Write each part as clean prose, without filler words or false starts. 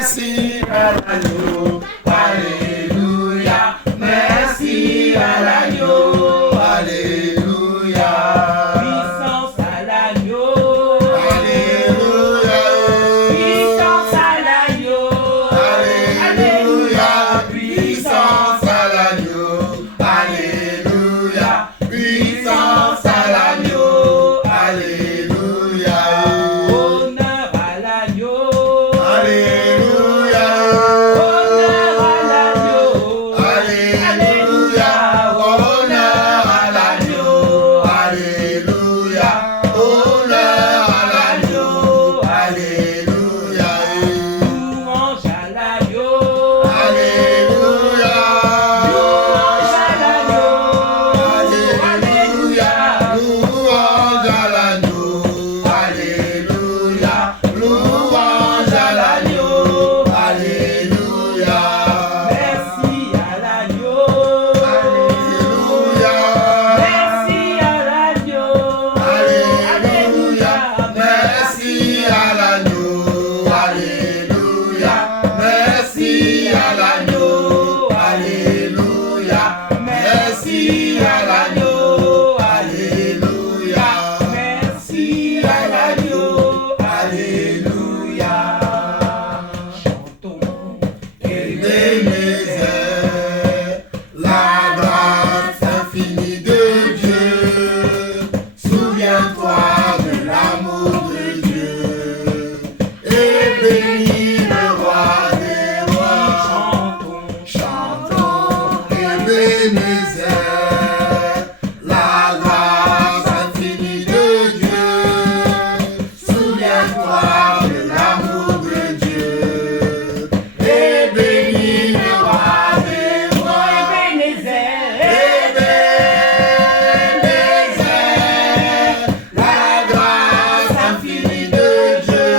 merci à l'agneau, alléluia, merci à l'agneau, alléluia. Puissance à l'agneau, Alléluia, puissance à l'agneau, alléluia, puissance à l'agneau, alléluia, puissance à l'agneau, alléluia. honneur à l'agneau, Alléluia, honneur à l'agneau, alléluia, honneur à l'agneau, alléluia, honneur à l'agneau, alléluia, louange à l'agneau, alléluia, louange à l'agneau, alléluia, louange à l'agneau, alléluia, louange à l'agneau, alléluia. merci à l'agneau, Alléluia, merci à l'agneau, alléluia, merci à l'agneau, alléluia, merci à l'agneau, alléluia, merci à l'agneau, alléluia, merci à l'agneau, alléluia. chantons, Ebenezer, la grâce infinie de Dieu, souviens-toi de l'amour de Dieu, et bénis le roi des rois. chantons, Chantons Ebenezer, la grâce infinie de Dieu, souviens-toi de l'amour de Dieu, et bénis le roi des rois. Ebenezer, Ebenezer, la grâce infinie de Dieu,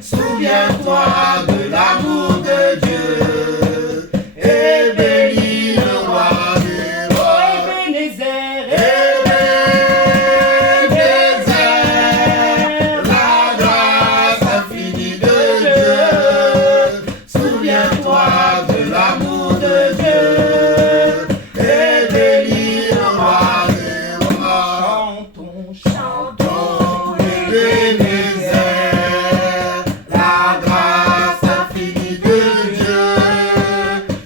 souviens-toi de l'amour de Dieu, et bénis le roi des rois. Ebenezer, Ebenezer, la grâce infinie de Dieu, souviens-toi de l'amour de Dieu, et bénis le roi des rois. chantons, Chantons Ebenezer, la grâce infinie de Dieu,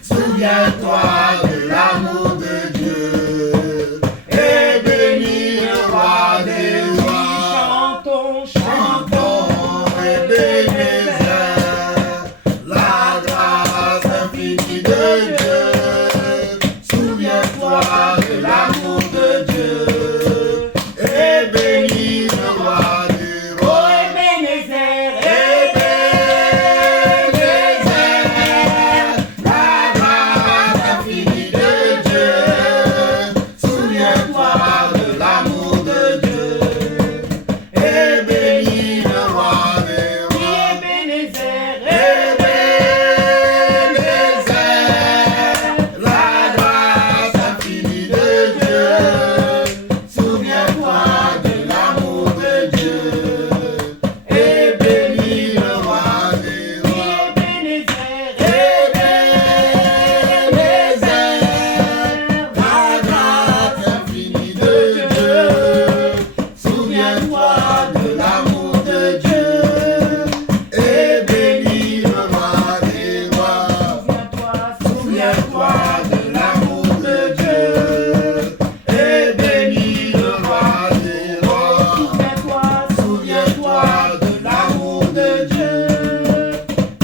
souviens-toi de l'amour de Dieu, et bénis le roi des rois. chantons, Chantons Ebenezer, la grâce infinie de Dieu, souviens-toi de l'amour de Dieu, et bénis le roi des rois. Ebenezer, Ebenezer, la grâce infinie de Dieu, souviens-toi de l'amour de Dieu, et bénis le roi des rois. Ebenezer, Ebenezer, la grâce infinie de Dieu, souviens-toi de l'amour de Dieu, et bénis le roi des rois. Ebenezer, la grâce infinie de Dieu, souviens-toi de l'amour de Dieu, et bénis le roi des rois. Souviens-toi de l'amour de Dieu, et bénis le roi des rois. Souviens-toi de l'amour de Dieu,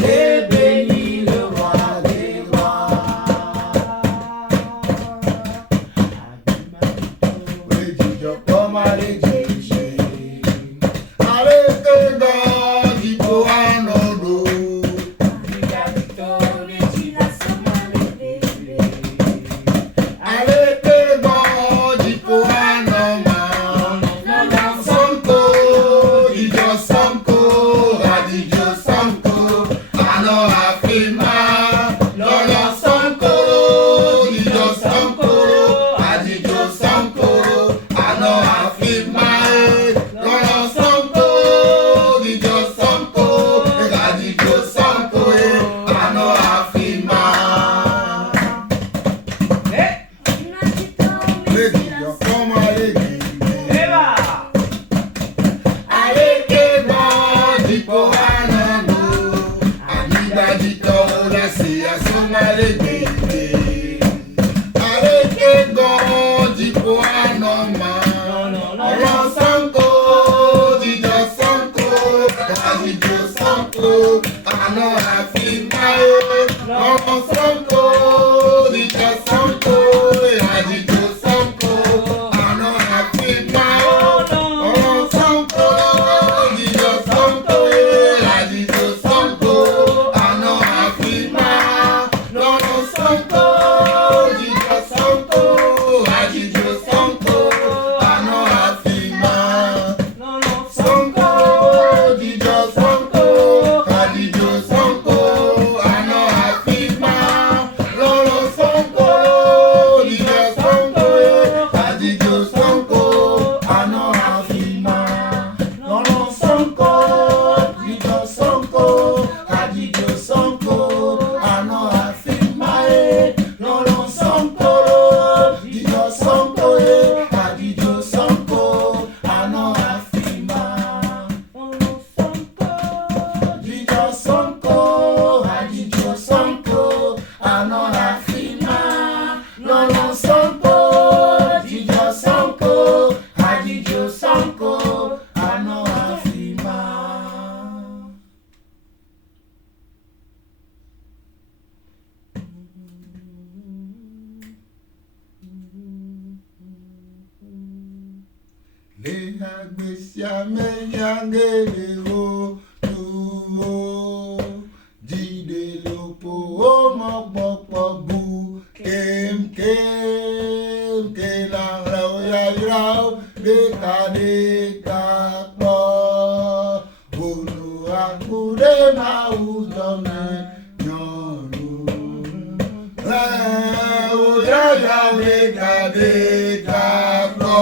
et bénis le roi des rois. Redigio come legge, avete godi poanodo, avete godi poanoma, sonko, dijo sonko, radijo sonko, ano afima, lolo sonko, dijo sonko, radijo sonko, ano afima, lolo sonko, dijo sonko, radijo sonko. àná àfihàn lọ́rọ̀ Ṣàngó ìjọ Ṣàngó àdìjọ Ṣàngó àná àfihàn lọ́rọ̀ Ṣàngó ìjọ Ṣàngó àdìjọ Ṣàngó àná àfihàn lọ́rọ̀ Ṣàngó ìjọ Ṣàngó àdìjọ Ṣàngó àná àfihàn lọ́rọ̀ Ṣàngó ìjọ Ṣàngó àdìjọ Ṣàngó àná àfihàn lọ́rọ̀ Ṣàngó ìjọ Ṣàngó àdìjọ Ṣàngó àná àfihàn lọ́rọ̀ Ṣàngó ìjọ Ṣàngó àdìjọ Ṣàngó àná àfihàn lọ́rọ̀ Ṣàngó ìjọ Ṣàngó àdìjọ Ṣàngó àná àfihàn ìjọ Ṣàngó àdìjọ Ṣàngó àná àfihàn lọ́rọ̀ Ṣàngó ìjọ Ṣàngó àdìjọ Ṣàngó àná àfihàn. Le agbesia me yangere o tu o jide lopo o mo popo bu kem ke la ra o ya ra o de ka po olu akure ma u do me nyonu la o ya de ka po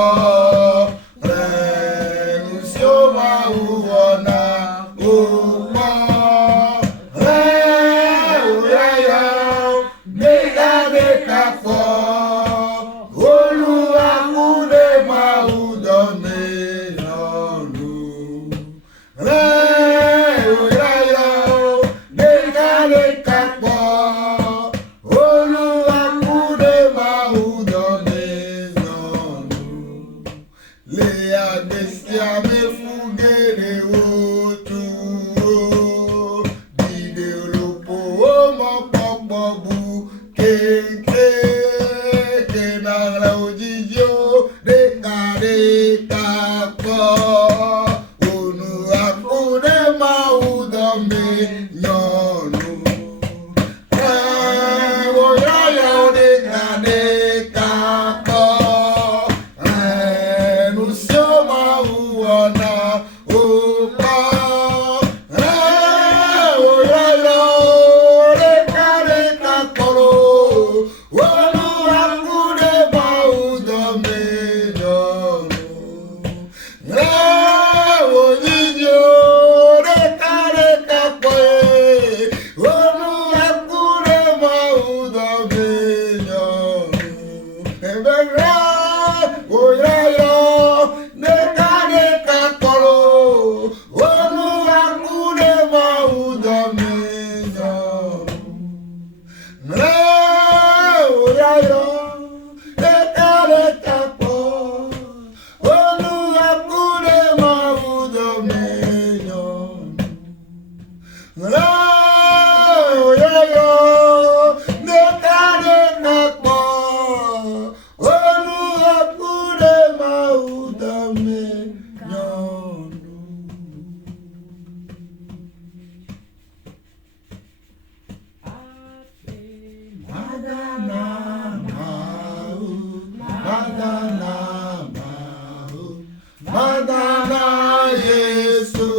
Madana Yesu,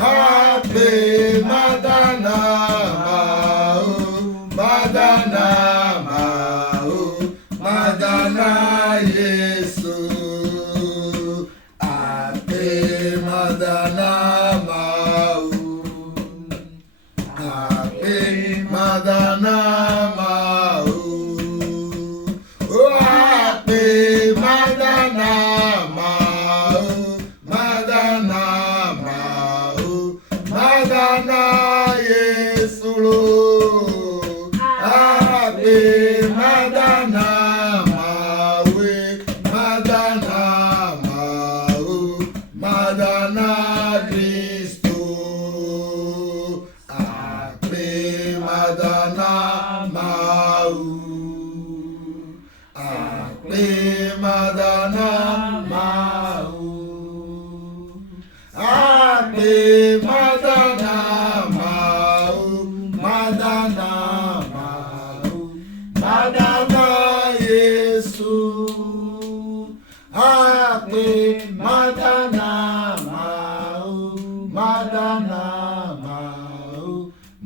Ave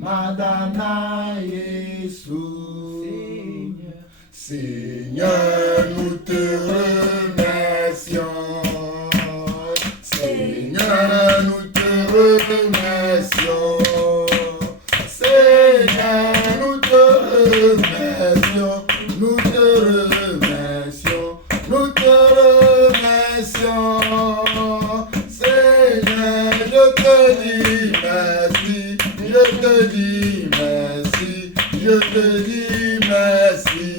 Madana Yesu. Seigneur, nous te remercions. Seigneur, nous te remercions. Seigneur, nous te remercions. Nous te remercions. Nous te remercions. Seigneur, je te dis merci. Je te dis merci. Je te dis merci.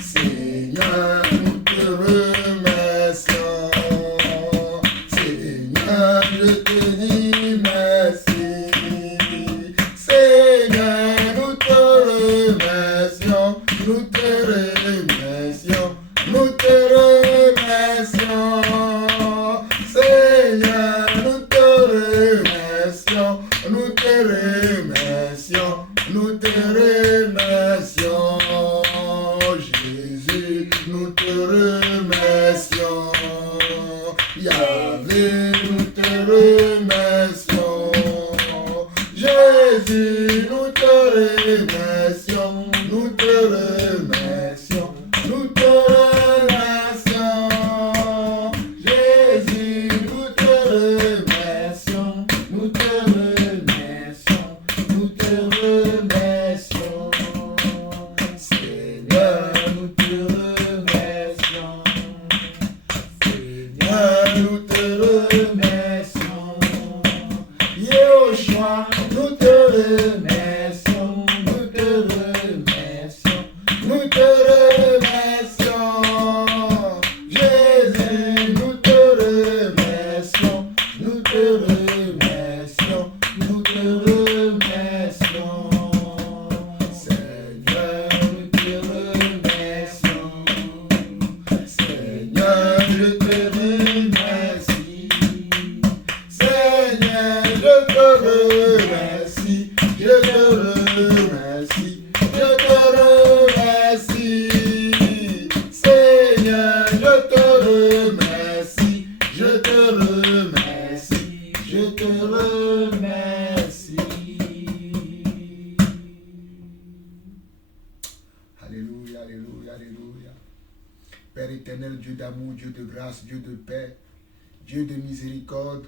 Seigneur, nous te remercions. Seigneur, je te dis merci. Seigneur, nous te remercions. Nous te remercions. Nous te remercions. Seigneur, nous te remercions. Nous te remercions. Nous te remercions. Jésus, nous te remercions. Yahvé, nous te remercions. Jésus, nous te remercions. Nous te remercions. Nous te remercions. Jésus, nous te remercions. Nous te remercions. Nous te remercions. Seigneur, nous te remercions. Seigneur, nous te remercions. Yehoshua, nous te remercions. Nous te remercions. Nous te remercions. Jésus, nous te remercions. Nous te remercions. Nous te remercions. Seigneur, nous te remercions. Seigneur, je te remercie. Seigneur, je te remercie. Je te remercie. Je te remercie. Seigneur, je te remercie. Je te remercie. Je te remercie. Alléluia, alléluia, alléluia. Père éternel, Dieu d'amour, Dieu de grâce, Dieu de paix, Dieu de miséricorde,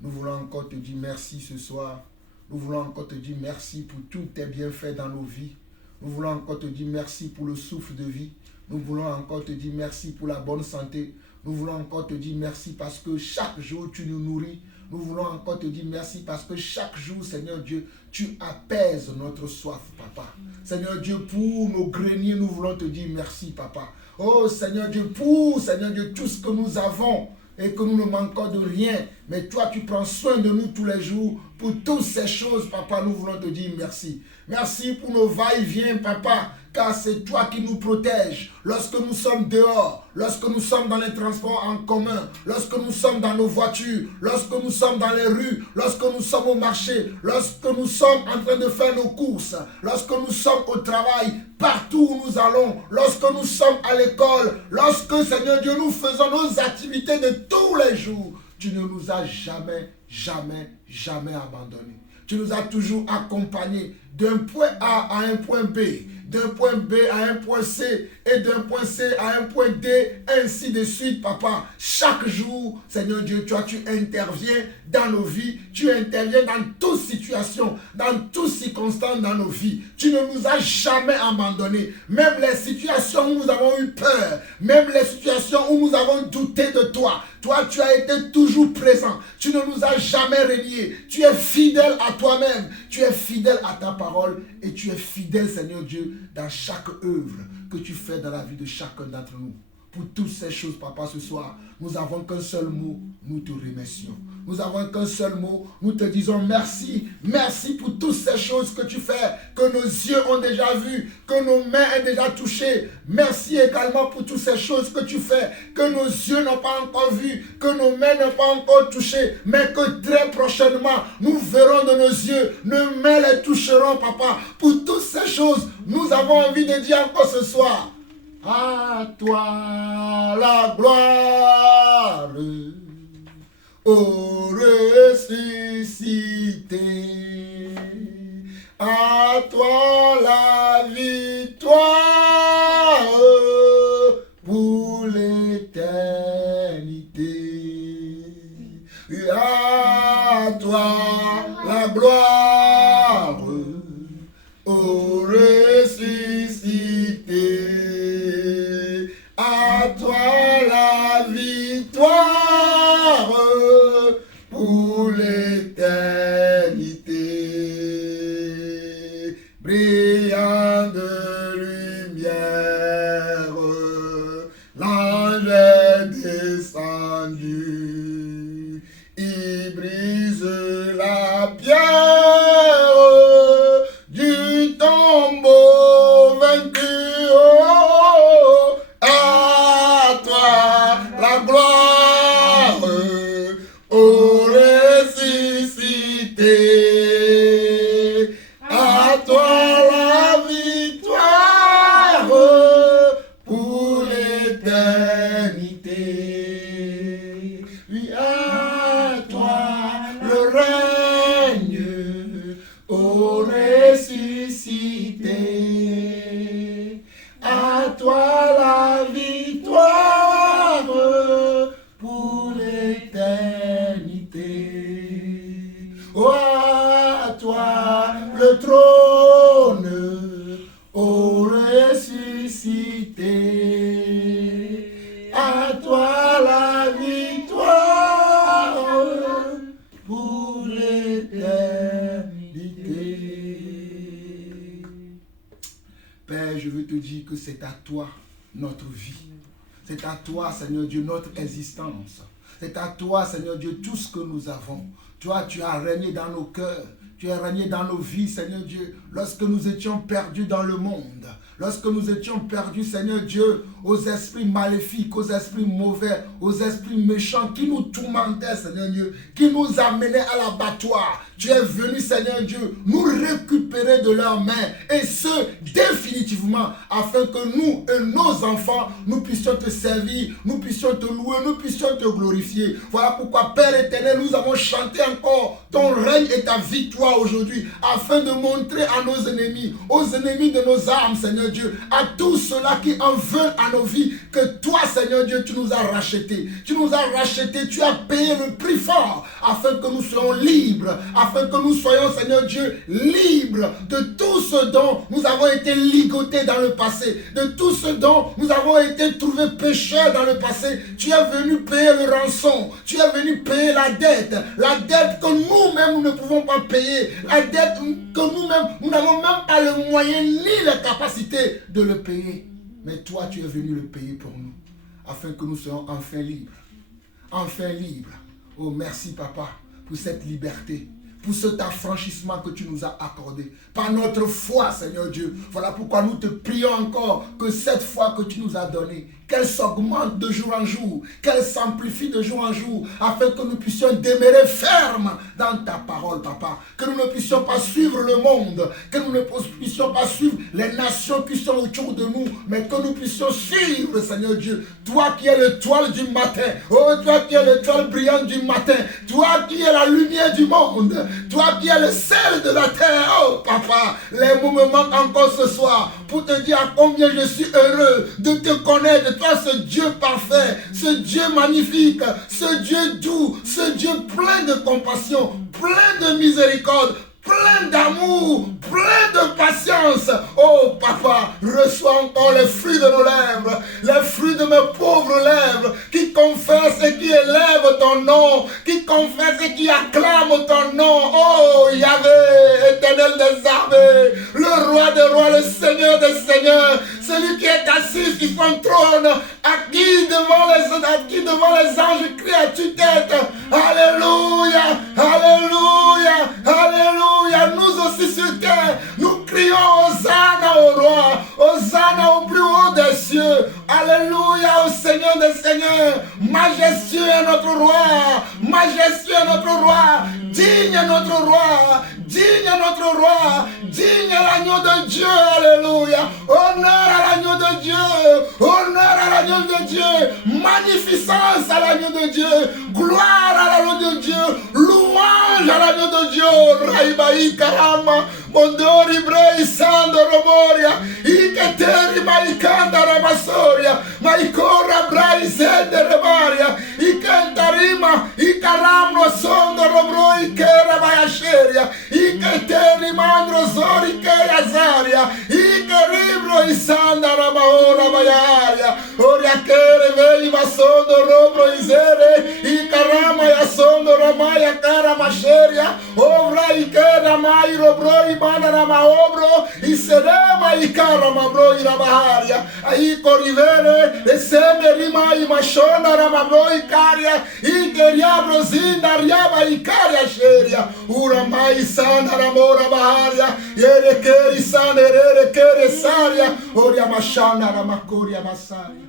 nous voulons encore te dire merci ce soir. Nous voulons encore te dire merci pour tous tes bienfaits dans nos vies. Nous voulons encore te dire merci pour le souffle de vie. Nous voulons encore te dire merci pour la bonne santé. Nous voulons encore te dire merci parce que chaque jour tu nous nourris. Nous voulons encore te dire merci parce que chaque jour, Seigneur Dieu, tu apaises notre soif, Papa. Seigneur Dieu, pour nos greniers, nous voulons te dire merci, Papa. Oh Seigneur Dieu, pour, Seigneur Dieu, tout ce que nous avons et que nous ne manquons de rien. Mais toi, tu prends soin de nous tous les jours. Pour toutes ces choses, Papa, nous voulons te dire merci. Merci pour nos va-et-vient, Papa, car c'est toi qui nous protèges. Lorsque nous sommes dehors, lorsque nous sommes dans les transports en commun, lorsque nous sommes dans nos voitures, lorsque nous sommes dans les rues, lorsque nous sommes au marché, lorsque nous sommes en train de faire nos courses, lorsque nous sommes au travail, partout où nous allons, lorsque nous sommes à l'école, lorsque, Seigneur Dieu, nous faisons nos activités de tous les jours, tu ne nous as jamais, jamais, jamais abandonnés. Tu nous as toujours accompagnés d'un point A à un point B, d'un point B à un point C et d'un point C à un point D, ainsi de suite, Papa. Chaque jour, Seigneur Dieu, tu interviens dans nos vies, tu interviens dans toute situation, dans toute circonstance dans nos vies. Tu ne nous as jamais abandonnés. Même les situations où nous avons eu peur, même les situations où nous avons douté de toi, toi, tu as été toujours présent. Tu ne nous as jamais reniés. Tu es fidèle à toi-même. Tu es fidèle à ta parole. Et tu es fidèle, Seigneur Dieu, dans chaque œuvre que tu fais dans la vie de chacun d'entre nous. Pour toutes ces choses, Papa, ce soir, nous n'avons qu'un seul mot, nous te remercions. Nous n'avons qu'un seul mot, nous te disons merci. Merci pour toutes ces choses que tu fais, que nos yeux ont déjà vues, que nos mains ont déjà touchées. Merci également pour toutes ces choses que tu fais, que nos yeux n'ont pas encore vues, que nos mains n'ont pas encore touchées, mais que très prochainement, nous verrons de nos yeux, nos mains les toucheront, Papa. Pour toutes ces choses, nous avons envie de dire encore ce soir, à toi la gloire. ô ressuscité. À toi la victoire pour l'éternité. À toi la gloire, ô ressuscité. À toi la victoire pour l'éternité. Brillant de lumière, l'ange est descendu. Il brise la pierre du tombeau vaincu. Oh, à toi la gloire, ô ressuscité. À toi la victoire pour l'éternité. Oui, à toi le règne, ô ressuscité. À toi la victoire pour l'éternité. Oh, à toi le trône, ô ressuscité. À toi la victoire pour l'éternité. Père, je veux te dire que c'est à toi notre vie. C'est à toi, Seigneur Dieu, notre existence. C'est à toi, Seigneur Dieu, tout ce que nous avons. Toi, tu as régné dans nos cœurs. Tu as régné dans nos vies, Seigneur Dieu, lorsque nous étions perdus dans le monde. Lorsque nous étions perdus, Seigneur Dieu, aux esprits maléfiques, aux esprits mauvais, aux esprits méchants qui nous tourmentaient, Seigneur Dieu, qui nous amenaient à l'abattoir. Tu es venu, Seigneur Dieu, nous récupérer de leurs mains, et ce, définitivement, afin que nous et nos enfants, nous puissions te servir, nous puissions te louer, nous puissions te glorifier. Voilà pourquoi, Père éternel, nous avons chanté encore ton règne et ta victoire aujourd'hui, afin de montrer à nos ennemis, aux ennemis de nos âmes, Seigneur Dieu, à tous ceux-là qui en veulent à nos vies, que toi, Seigneur Dieu, tu nous as rachetés. Tu nous as rachetés, tu as payé le prix fort, afin que nous soyons libres, afin que nous soyons, Seigneur Dieu, libres de tout ce dont nous avons été ligotés dans le passé, de tout ce dont nous avons été trouvés pécheurs dans le passé. Tu es venu payer le rançon, tu es venu payer la dette que nous-mêmes nous ne pouvons pas payer, la dette que nous-mêmes, nous n'avons même pas le moyen ni la capacité de le payer. Mais toi, tu es venu le payer pour nous, afin que nous soyons enfin libres. Enfin libres. Oh, merci, Papa, pour cette liberté, pour cet affranchissement que tu nous as accordé. Par notre foi, Seigneur Dieu. Voilà pourquoi nous te prions encore que cette foi que tu nous as donnée, qu'elle s'augmente de jour en jour, qu'elle s'amplifie de jour en jour, afin que nous puissions demeurer fermes dans ta parole, Papa. Que nous ne puissions pas suivre le monde, que nous ne puissions pas suivre les nations qui sont autour de nous, mais que nous puissions suivre, Seigneur Dieu, toi qui es l'étoile du matin, oh, toi qui es l'étoile brillante du matin, toi qui es la lumière du monde, toi qui es le sel de la terre. Oh, Papa, les mots me manquent encore ce soir pour te dire à combien je suis heureux de te connaître, toi, ce Dieu parfait, ce Dieu magnifique, ce Dieu doux, ce Dieu plein de compassion, plein de miséricorde, plein d'amour, plein de patience. Oh Papa, reçois encore les fruits de nos lèvres, les fruits de mes pauvres lèvres, qui confessent et qui élèvent ton nom, qui confessent et qui acclament ton nom. Oh Yahvé, éternel des armées, le roi des rois, le seigneur des seigneurs, celui qui est assis sur son trône, à qui devant les anges crie à tue-tête. Alléluia, alléluia, alléluia. Nous aussi sur terre, nous crions Hosanna au roi, Hosanna au plus haut des cieux. Alléluia au Seigneur. Seigneur des Seigneurs, majestueux est notre roi, majestueux est notre roi, digne est notre roi, digne est notre roi, digne est l'agneau de Dieu, alléluia. Honneur à l'agneau de Dieu, honneur à l'agneau de Dieu, magnificence à l'agneau de Dieu, gloire à l'agneau de Dieu, louange à l'agneau de Dieu. Raibai karama, mondori brei sando roboria, iketeri maikanda rabasoria, maikora brai sende rebaria, ikentarima, ikaramno sondo robro ikera bayasheria, iketeri mandro zori keya zaria, ikeribro isanda rabaora bayaria, oria kere vei basondo robro izere, ikarama ya sondo ramaya kara masheria, ovra ikera mai robro ibana ramaobro, iserema ikara mabro irabaharia, aiko rivere, eseme rima imashona ramabro ikaria, ikeriabro zinda riaba ikaria sheria, uramai sana ramora baharia, yere keri sana rere kere saria, oria mashana ramakoria masaria,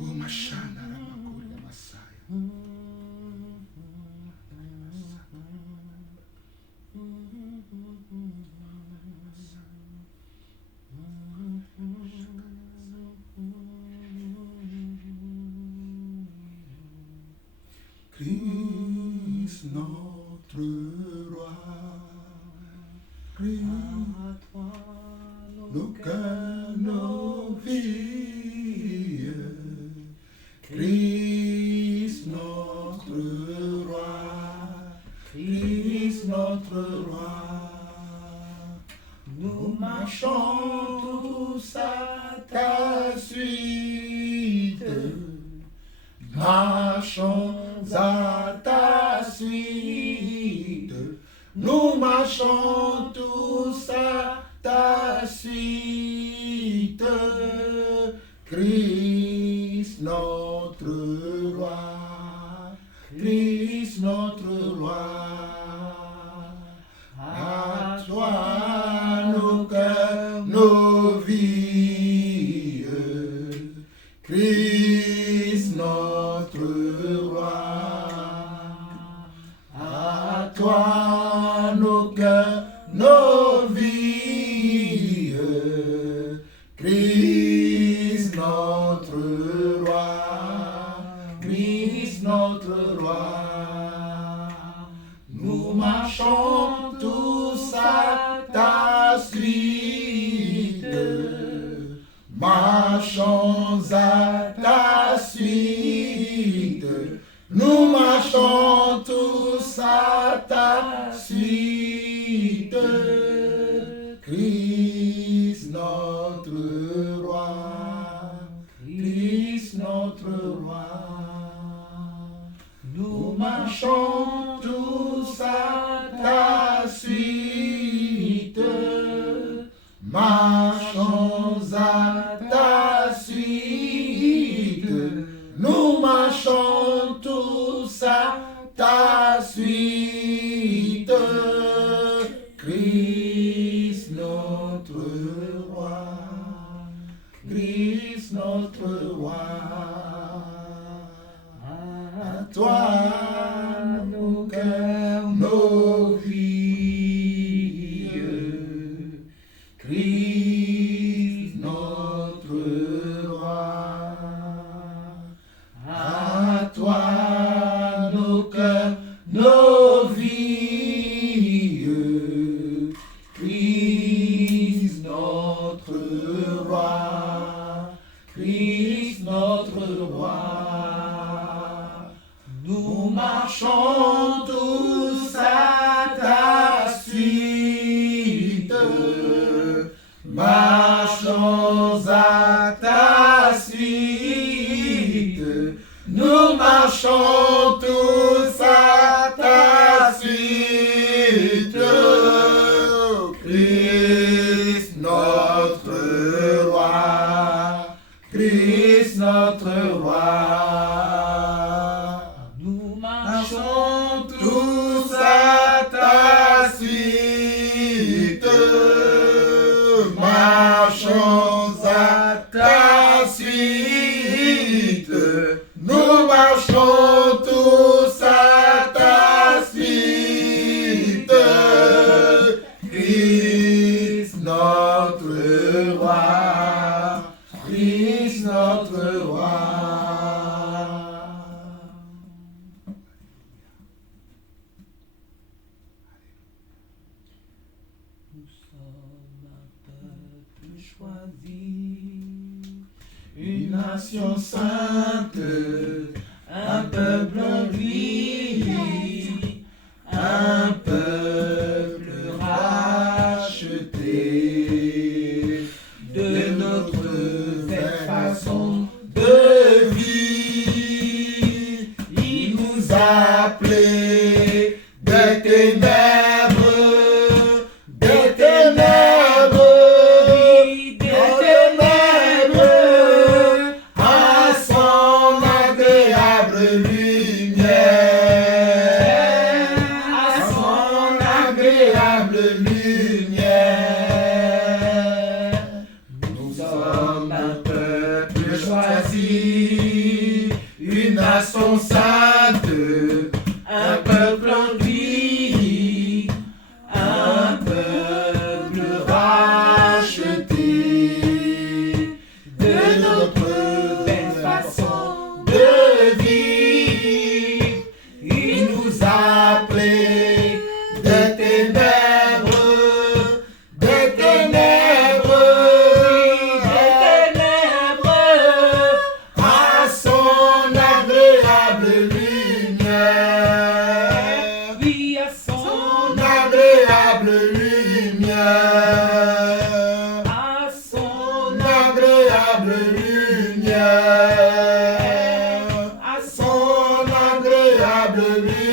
o mashana ramakoria masaria. Christ notre roi, Christ, À toi nos cœurs, nos vies, Christ notre roi, Christ notre roi, nous marchons tous à ta suite. Marchons à ta suite, nous marchons tous à ta suite. Christ notre roi, Christ notre roi, à toi nos cœurs, nos vies. Christ notre roi, à toi nos cœurs, nos vies. Christ notre roi, Christ notre roi, nous marchons tous à ta suite. Marchons à ta suite, nous marchons tous à ta suite. Christ notre roi, Christ notre roi, nous marchons tous à ta suite. Marchons à ta suite, nous marchons tous à ta suite. Christ notre roi, Christ notre roi, à toi nos cœurs, nos vies. Christ notre roi, à toi nos cœurs, nos vies. Christ notre roi, Christ notre roi, nous marchons tous à ta suite. Marchons à ta suite, nous marchons tous à ta suite. Christ notre roi, Christ notre roi, nous marchons tous à ta suite. Marchons à ta suite, Nous sommes un peuple choisi, une nation sainte, un peuple en lui, un peuple racheté de notre belle façon de vie. Il nous a appelés des ténèbres, des ténèbres, à son agréable lumière, à son agréable lumière. Nous sommes un peuple choisi, une nation sainte, un peuple en lui, un peuple racheté de notre belle façon de vivre. Il nous a appelés des ténèbres, des ténèbres, à son agréable lumière. Oui, à son agréable lumière. À son agréable lumière. À son agréable lumière.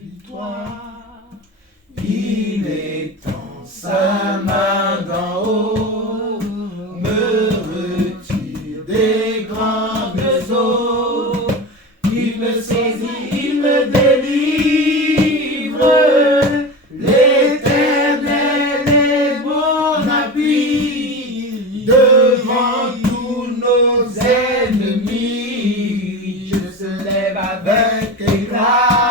Victoire, il étend sa main d'en haut, me retire des grandes eaux. Il me saisit, il me délivre. L'Éternel est mon appui devant tous nos ennemis. Je se lève avec éclat.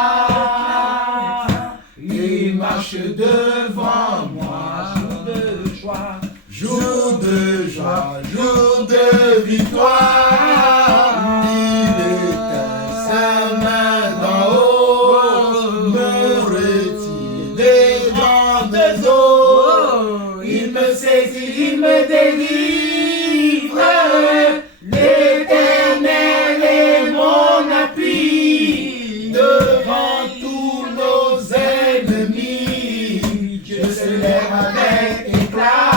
Il marche devant moi, jour de joie, jour de joie, jour de victoire. Il éteint sa main d'en haut, me retire des grandes eaux. Il me saisit, il me délivre. L'Éternel est mon appui devant tous nos ennemis. Je se lève avec éclat.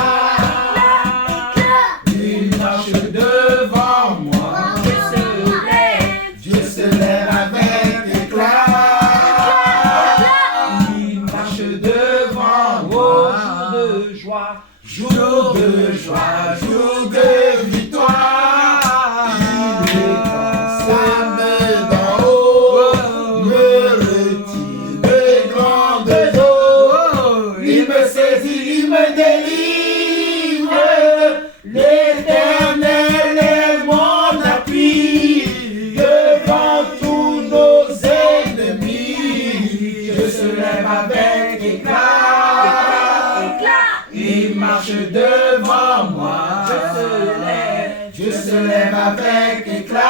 Il marche devant moi. Dieu se lève avec éclat. Il marche devant moi. Jour de joie, jour de victoire. Il étend sa main d'en haut, me retire des grandes eaux. Il me saisit, il me délivre. L'Éternel est mon appui devant tous nos ennemis. Je se lève avec éclat. Il marche devant moi. Je se lève avec éclat.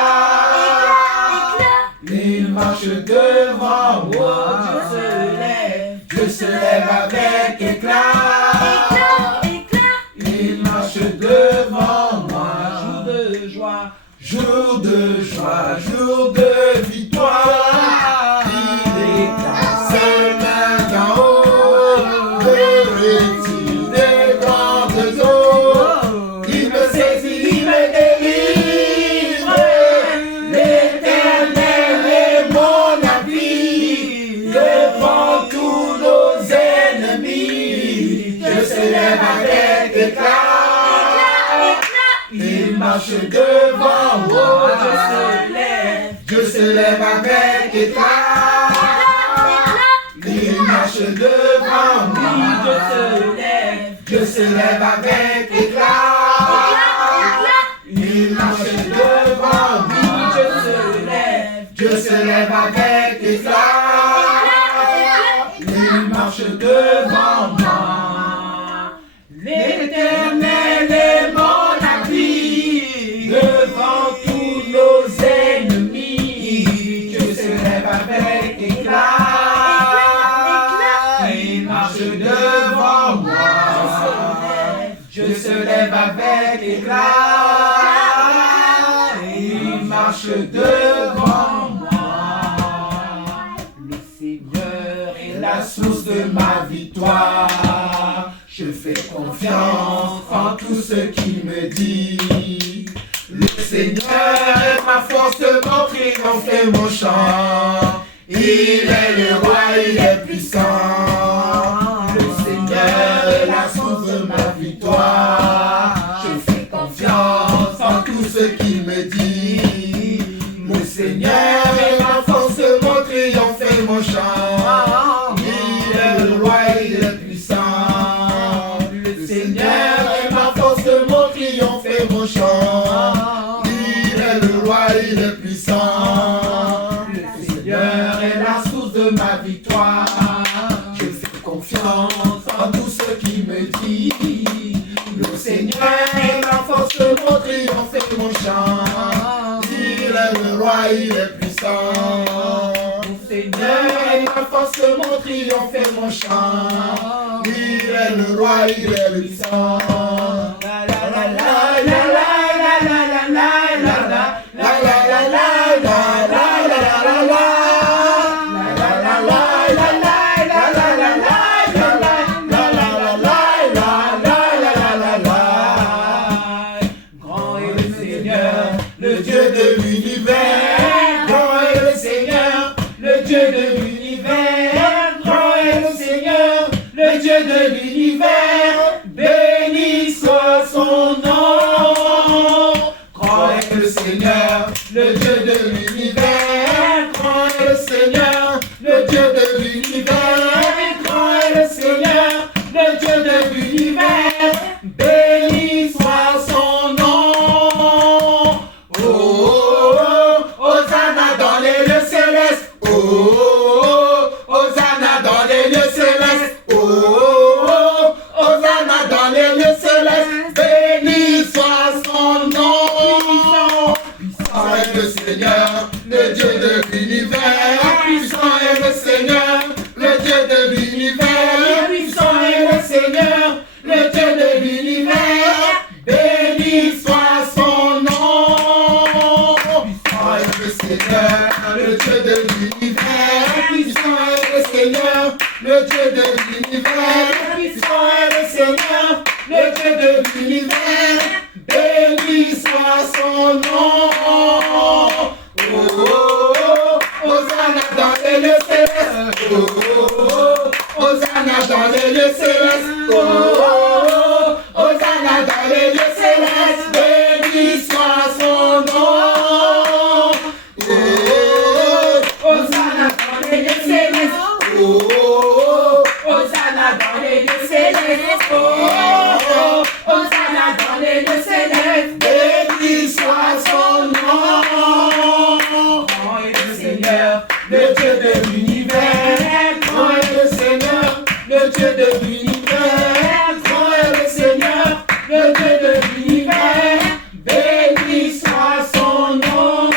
Il marche devant moi. Je se lève avec éclat. Il marche devant moi. Jour de joie, jour de victoire. Il étend sa main d'en haut, me retire des grandes eaux. Il me saisit, il me délivre. L'Éternel est mon appui devant tous nos ennemis. Je se lève avec éclat. Il marche devant moi. Je se lève avec éclat. Il marche devant moi. Je se lève avec éclat. Il marche devant moi. Je se lève avec éclat. Il marche devant moi. devant moi. Dieu se lève avec éclat. Il marche devant moi. Le Seigneur est la source de ma victoire. Je fais confiance en tout ce qu'il me dit. Le Seigneur est ma force, mon triomphe et mon chant. Il est le roi, il est puissant. Le Seigneur est la source de ma victoire. Je fais confiance en tout ce qu'il me dit. Le Seigneur est ma force, mon triomphe et mon chant. Il est le roi, il est puissant. Le Seigneur est ma force, mon triomphe et mon chant. Il est le roi, il est puissant. Le Seigneur est la source de ma victoire. Je fais confiance en tout ce qu'il me dit. Le Seigneur est ma force, mon triomphe et mon chant. Il est le roi, il est puissant. Le Seigneur est ma force, mon triomphe et mon chant. Il est le roi, il est puissant. La la la la la la la la la la la la la la de l'univers, béni soit son nom. Grand est le Seigneur, le Dieu de l'univers. Grand est le Seigneur, le Dieu de l'univers. Grand est le Seigneur, le Dieu de l'univers. Béni soit son nom. Oh, oh, oh, Hosanna dans les lieux célestes. Oh, oh, oh, Hosanna dans les lieux célestes. Oh, oh, oh, Hosanna dans les lieux célestes. Béni soit son nom. Puissant est le Seigneur, le Dieu de l'univers. Puissant est le Seigneur, le Dieu de l'univers. Puissant est le Seigneur, le Dieu de l'univers. Béni soit son nom. Puissant est le Seigneur, le Dieu de l'univers. Puissant est le Seigneur, le Dieu de l'univers. Puissant est le Seigneur, le Dieu de l'univers. Béni soit son nom. Oh, oh, oh, Hosanna dans les lieux célestes. Oh, oh, oh, Hosanna dans les lieux célestes. Oh, oh, oh, Hosanna dans les lieux célestes. Béni soit son nom. Oh, oh, oh, Hosanna dans les lieux célestes. Oh, oh, oh, Hosanna dans les lieux célestes. Oh, oh, oh, Hosanna dans les lieux célestes. Béni soit son nom. Grand est le Seigneur, le Dieu de l'univers. Grand est le Seigneur, le Dieu de l'univers. Grand est le Seigneur, le Dieu de l'univers. Béni soit son nom.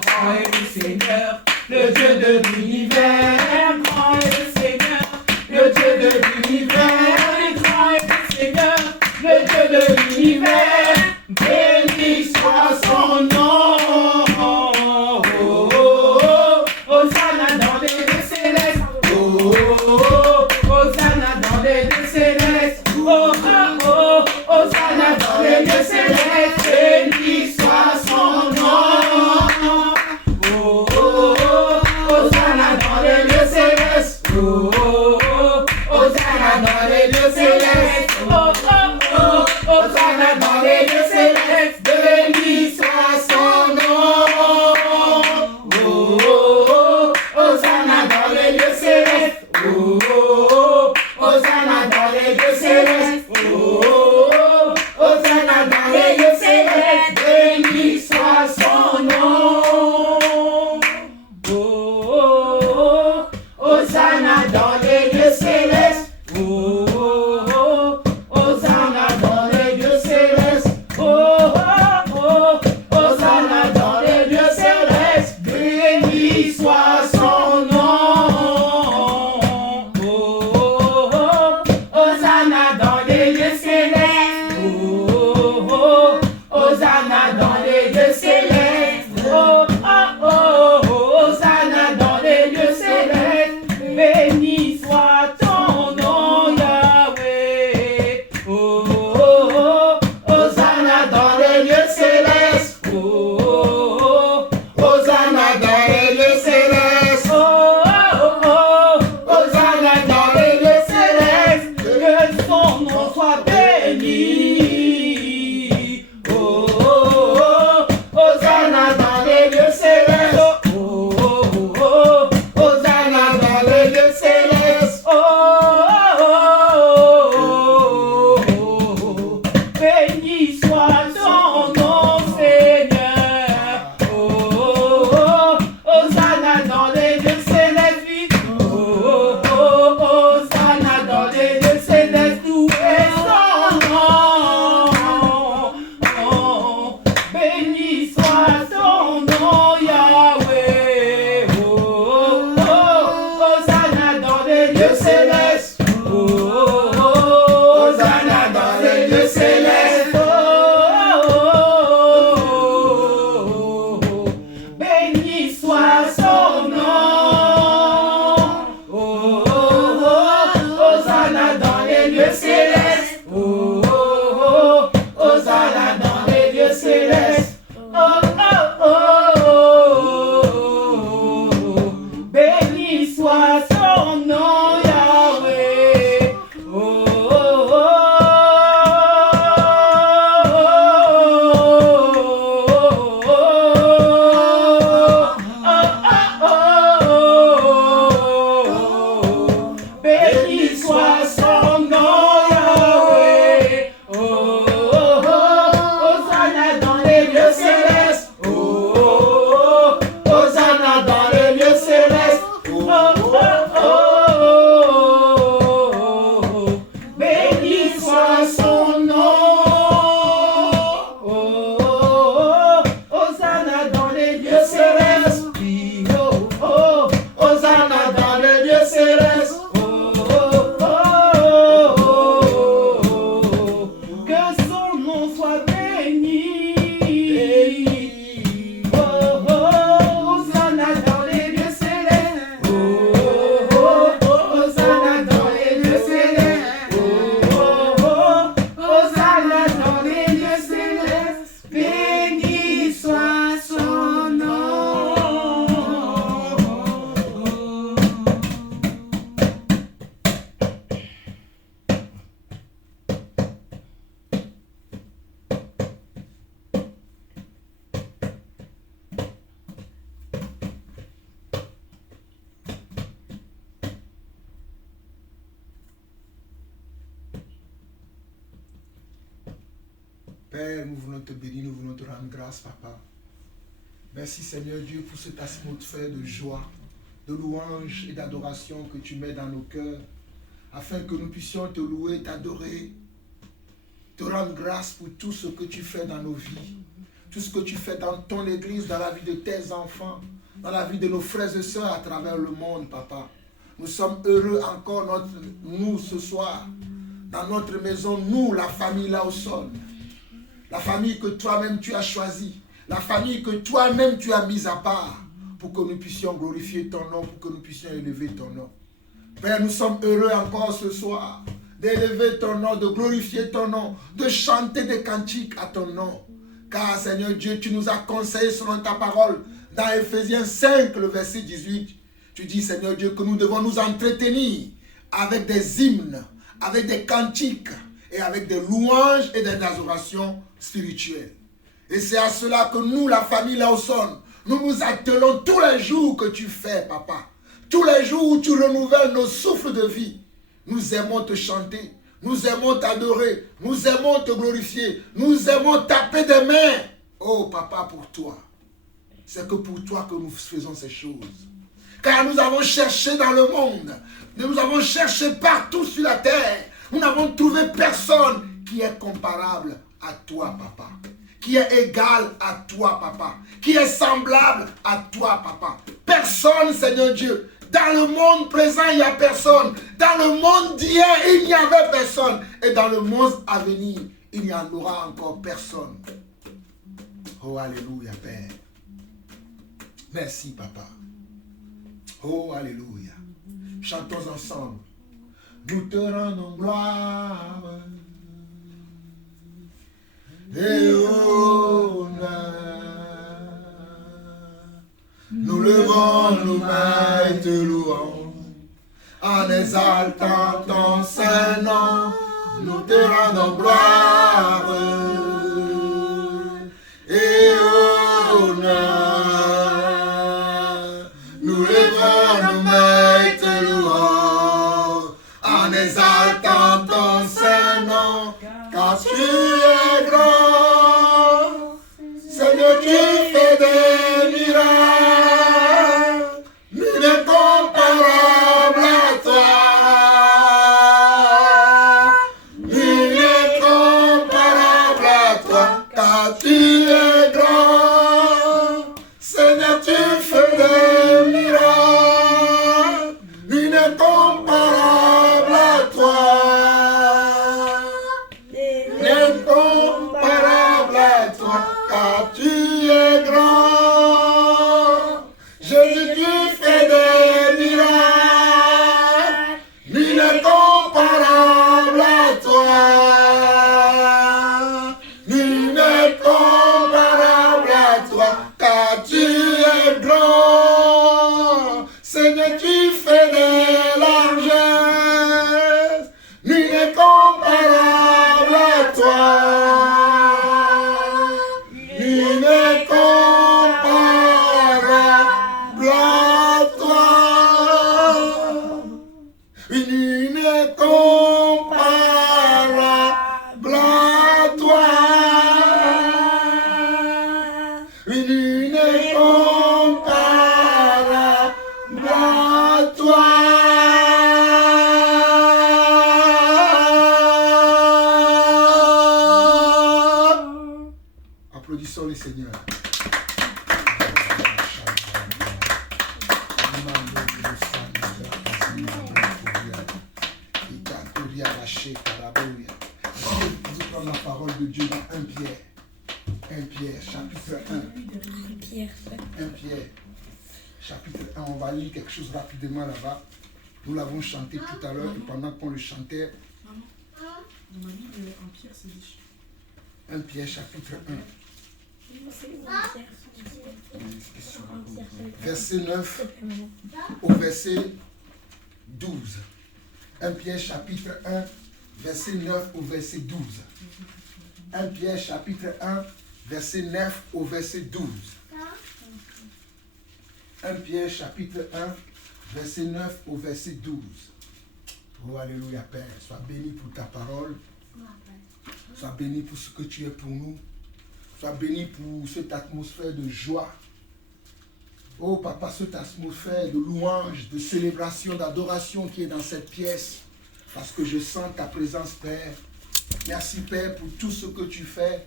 Grand est le Seigneur, le Dieu de l'univers. Grand est le Seigneur, le Dieu de l'univers. Grand est le Seigneur, le Dieu de l'univers. Béni soit son nom. Oh, oh, oh, Hosanna dans les lieux célestes. Oh, oh, oh, Hosanna dans les lieux célestes. Oh, oh, oh, Hosanna dans les lieux célestes. Béni soit son nom. Oh, oh, oh, Hosanna dans les lieux célestes. Oh, oh, oh, Hosanna dans les lieux célestes. Oh, oh, oh, Hosanna dans les lieux célestes. Béni soit son nom. Oh, oh, oh, Hosanna dans les lieux célestes. Oh, oh, oh, Hosanna dans les lieux célestes. Oh, oh, oh, Hosanna dans les lieux célestes. Béni soit son nom. Oh, oh, oh, Hosanna dans les lieux célestes. Oh, oh, oh, lieux célestes. Oh, oh, oh, Hosanna dans les lieux célestes. Oh, oh, oh, oh, oh. Béni soit son nom, Yahweh. Oh, oh, oh, béni soit son nom, Yahweh. Oh, oh, oh, Hosanna dans les lieux célestes. Oh, oh, oh, Hosanna dans les lieux célestes. Oh, oh, oh, oh, béni soit son nom. Oh, oh, oh, Hosanna dans les lieux célestes. Oh, oh, Hosanna dans les lieux célestes. Que son nom soit béni. Oh, oh, Hosanna dans les lieux célestes. Oh, oh, Hosanna dans les lieux célestes. Oh, oh, Hosanna dans les lieux célestes. Béni soit son nom. Père, nous voulons te bénir, nous voulons te rendre grâce, Papa. Merci, Seigneur Dieu, pour cette atmosphère de joie, de louange et d'adoration que tu mets dans nos cœurs, afin que nous puissions te louer, t'adorer, te rendre grâce pour tout ce que tu fais dans nos vies, tout ce que tu fais dans ton Église, dans la vie de tes enfants, dans la vie de nos frères et sœurs à travers le monde, Papa. Nous sommes heureux encore, nous, ce soir, dans notre maison, nous, la famille là au sol. La famille que toi-même tu as choisie. La famille que toi-même tu as mise à part. Pour que nous puissions glorifier ton nom. Pour que nous puissions élever ton nom. Père, nous sommes heureux encore ce soir. D'élever ton nom, de glorifier ton nom. De chanter des cantiques à ton nom. Car Seigneur Dieu, tu nous as conseillé selon ta parole. Dans Ephésiens 5, le verset 18. Tu dis Seigneur Dieu que nous devons nous entretenir. Avec des hymnes. Avec des cantiques. Et avec des louanges et des adorations spirituelles. Et c'est à cela que nous, la famille Lawson, nous nous attelons tous les jours que tu fais, Papa. Tous les jours où tu renouvelles nos souffles de vie. Nous aimons te chanter, nous aimons t'adorer, nous aimons te glorifier, nous aimons taper des mains. Oh, Papa, pour toi. C'est que pour toi que nous faisons ces choses. Car nous avons cherché dans le monde, nous avons cherché partout sur la terre. Nous n'avons trouvé personne qui est comparable à toi, Papa. Qui est égal à toi, Papa. Qui est semblable à toi, Papa. Personne, Seigneur Dieu. Dans le monde présent, il n'y a personne. Dans le monde d'hier, il n'y avait personne. Et dans le monde à venir, il n'y en aura encore personne. Oh, alléluia, Père. Merci, Papa. Oh, alléluia. Chantons ensemble. Nous te rendons gloire et honneur. Nous levons nos mains et te louons en exaltant ton saint nom. Nous te rendons gloire et honneur. Nous levons nos mains et te louons en exaltant ton saint nom, car tu es grand, Seigneur, tu fais des miracles, nul n'est comparable à toi, nul n'est comparable comparable à toi. Nul n'est comparable à toi. Nul n'est comparable à toi. Nul n'est comparable à toi. Applaudissons le Seigneur. Vous prendre la parole de Dieu dans 1 Pierre. 1 Pierre, chapitre 1. 1 Pierre, chapitre 1. On va lire quelque chose rapidement là-bas. Nous l'avons chanté tout à l'heure et pendant qu'on le chantait. On m'a dit que 1 Pierre, c'est riche. 1 Pierre, chapitre 1. Verset 9 au verset 12. 1 Pierre, chapitre 1, verset 9 au verset 12. 1 Pierre, chapitre 1, verset 9 au verset 12. 1 Pierre, chapitre 1, verset 9 au verset 12. Oh, alléluia, Père. Sois béni pour ta parole. Sois béni pour ce que tu es pour nous. Sois béni pour cette atmosphère de joie. Oh, Papa, cette atmosphère de louange, de célébration, d'adoration qui est dans cette pièce. Parce que je sens ta présence, Père. Merci, Père, pour tout ce que tu fais.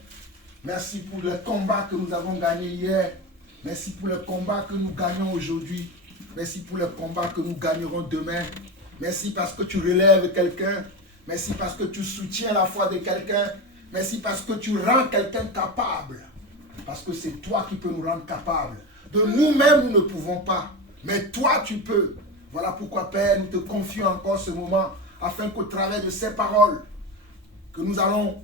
Merci pour le combat que nous avons gagné hier. Merci pour le combat que nous gagnons aujourd'hui. Merci pour le combat que nous gagnerons demain. Merci parce que tu relèves quelqu'un. Merci parce que tu soutiens la foi de quelqu'un. Merci parce que tu rends quelqu'un capable. Parce que c'est toi qui peux nous rendre capables. De nous-mêmes, nous ne pouvons pas. Mais toi, tu peux. Voilà pourquoi, Père, nous te confions encore ce moment. Afin qu'au travers de ces paroles que nous allons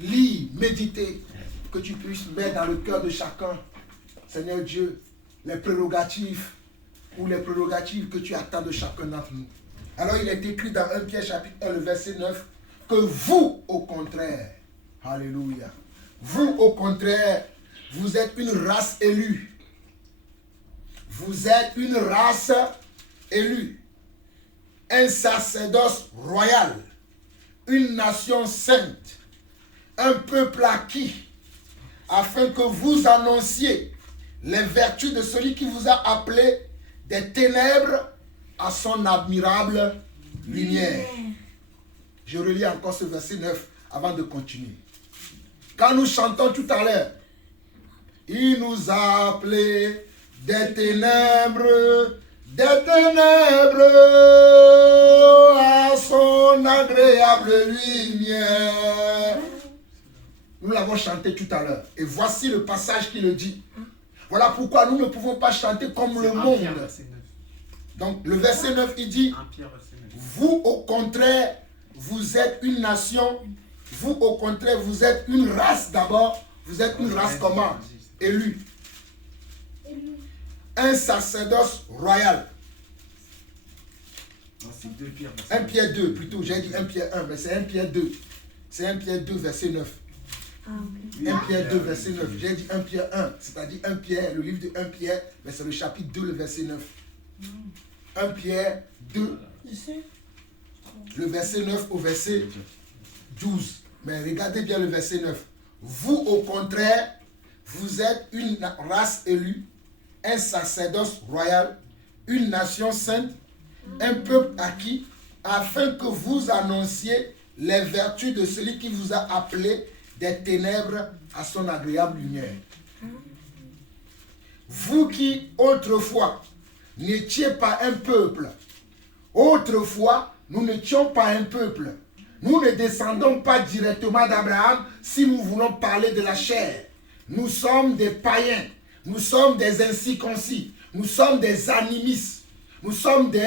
lire, méditer, que tu puisses mettre dans le cœur de chacun, Seigneur Dieu, les prérogatives ou les prérogatives que tu attends de chacun d'entre nous. Alors il est écrit dans 1 Pierre chapitre 1, le verset 9, que vous, au contraire, alléluia, vous, au contraire, vous êtes une race élue. Vous êtes une race élue. Un sacerdoce royal. Une nation sainte. Un peuple acquis. Afin que vous annonciez les vertus de celui qui vous a appelé des ténèbres à son admirable lumière. Je relis encore ce verset 9 avant de continuer. Quand nous chantons tout à l'heure, il nous a appelés des ténèbres à son agréable lumière. Nous l'avons chanté tout à l'heure. Et voici le passage qui le dit. Voilà pourquoi nous ne pouvons pas chanter comme le monde. Donc le verset 9, il dit, vous au contraire, vous êtes une nation. Vous au contraire, vous êtes une race d'abord. Vous êtes une race comment? Élue. Un sacerdoce royal. 1 Pierre 2, plutôt, j'ai dit 1 Pierre 1, mais c'est 1 Pierre 2. C'est 1 Pierre 2, verset 9. 1 Pierre 2, verset 9. J'ai dit 1 Pierre 1, c'est-à-dire 1 Pierre, le livre de 1 Pierre, mais c'est le chapitre 2, le verset 9. 1 Pierre 2, le verset 9 au verset 12. Mais regardez bien le verset 9. Vous, au contraire, vous êtes une race élue, un sacerdoce royal, une nation sainte, un peuple acquis, afin que vous annonciez les vertus de celui qui vous a appelé des ténèbres à son agréable lumière. Vous qui, autrefois, n'étiez pas un peuple. Autrefois, nous n'étions pas un peuple. Nous ne descendons pas directement d'Abraham si nous voulons parler de la chair. Nous sommes des païens. Nous sommes des incirconcis. Nous sommes des animistes. Nous sommes des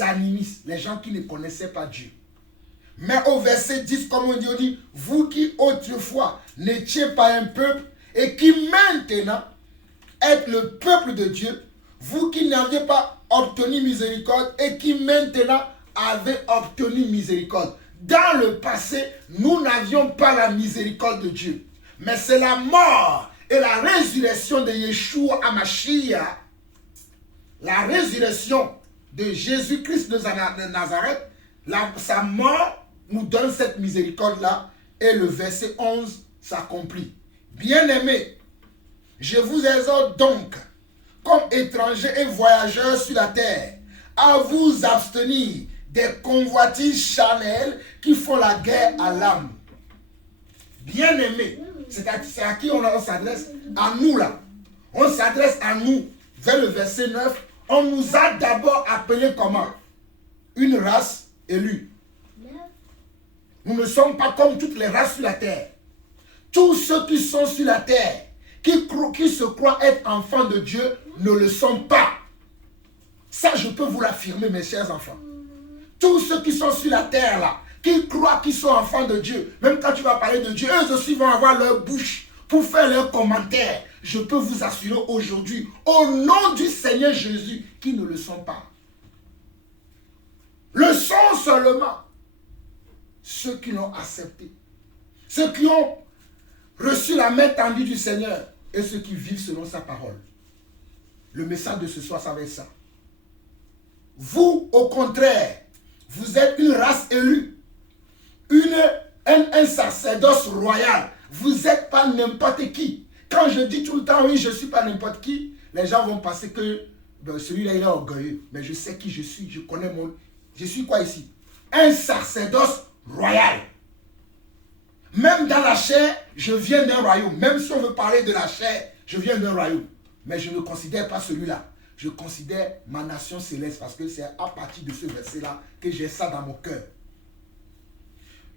animistes. Les gens qui ne connaissaient pas Dieu. Mais au verset 10, comme on dit, vous qui autrefois n'étiez pas un peuple et qui maintenant êtes le peuple de Dieu, vous qui n'aviez pas obtenu miséricorde et qui maintenant avaient obtenu miséricorde. Dans le passé, nous n'avions pas la miséricorde de Dieu. Mais c'est la mort et la résurrection de Yeshua HaMashiach, la résurrection de Jésus-Christ de Nazareth, sa mort nous donne cette miséricorde-là, et le verset 11 s'accomplit. Bien-aimés, je vous exhorte donc, comme étrangers et voyageurs sur la terre, à vous abstenir des convoitises charnelles qui font la guerre à l'âme. Bien-aimés, c'est à qui on s'adresse? À nous là. On s'adresse à nous. Vers le verset 9, on nous a d'abord appelés comment? Une race élue. Nous ne sommes pas comme toutes les races sur la terre. Tous ceux qui sont sur la terre, qui se croient être enfants de Dieu, ne le sont pas. Ça, je peux vous l'affirmer, mes chers enfants. Tous ceux qui sont sur la terre là, qui croient qu'ils sont enfants de Dieu, même quand tu vas parler de Dieu, eux aussi vont avoir leur bouche pour faire leurs commentaires. Je peux vous assurer aujourd'hui, au nom du Seigneur Jésus, qu'ils ne le sont pas. Le sont seulement ceux qui l'ont accepté, ceux qui ont reçu la main tendue du Seigneur et ceux qui vivent selon sa parole. Le message de ce soir, ça va être ça. Vous, au contraire, vous êtes une race élue, un sacerdoce royal. Vous n'êtes pas n'importe qui. Quand je dis tout le temps, oui, je ne suis pas n'importe qui, les gens vont penser que celui-là, il est orgueilleux. Mais je sais qui je suis, je connais mon... Je suis quoi ici? Un sacerdoce royal. Même dans la chair, je viens d'un royaume. Même si on veut parler de la chair, je viens d'un royaume. Mais je ne considère pas celui-là. Je considère ma nation céleste parce que c'est à partir de ce verset-là que j'ai ça dans mon cœur.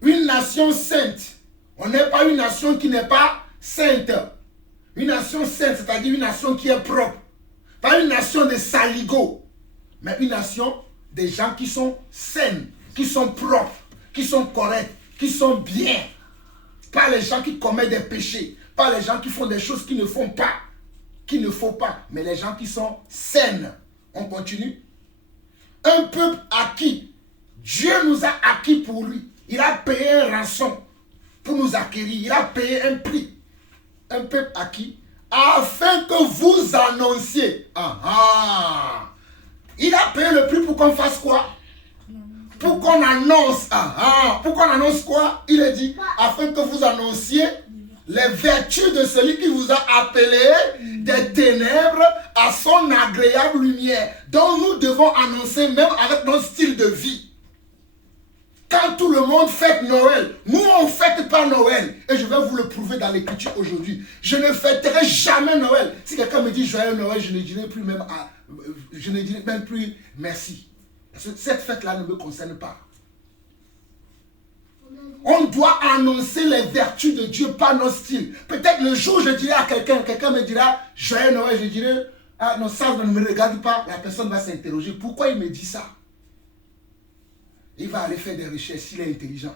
Une nation sainte. On n'est pas une nation qui n'est pas sainte. Une nation sainte, c'est-à-dire une nation qui est propre. Pas une nation de saligots, mais une nation des gens qui sont saines, qui sont propres, qui sont corrects, qui sont bien. Pas les gens qui commettent des péchés, pas les gens qui font des choses qu'il ne faut pas, mais les gens qui sont saines. On continue. Un peuple acquis. Dieu nous a acquis pour lui. Il a payé un rançon pour nous acquérir. Il a payé un prix. Un peuple acquis. Afin que vous annonciez. Il a payé le prix pour qu'on fasse quoi? Pour qu'on annonce. Pour qu'on annonce quoi? Il a dit, afin que vous annonciez les vertus de celui qui vous a appelé des ténèbres à son agréable lumière, dont nous devons annoncer même avec notre style de vie. Quand tout le monde fête Noël, nous on ne fête pas Noël. Et je vais vous le prouver dans l'écriture aujourd'hui. Je ne fêterai jamais Noël. Si quelqu'un me dit joyeux Noël, je ne dirai plus même plus merci. Parce que cette fête-là ne me concerne pas. On doit annoncer les vertus de Dieu par notre style. Peut-être le jour où je dirai à quelqu'un me dira joyeux Noël, je dirai ah non, ça ne me regarde pas. La personne va s'interroger. Pourquoi il me dit ça? Il va aller faire des recherches s'il est intelligent.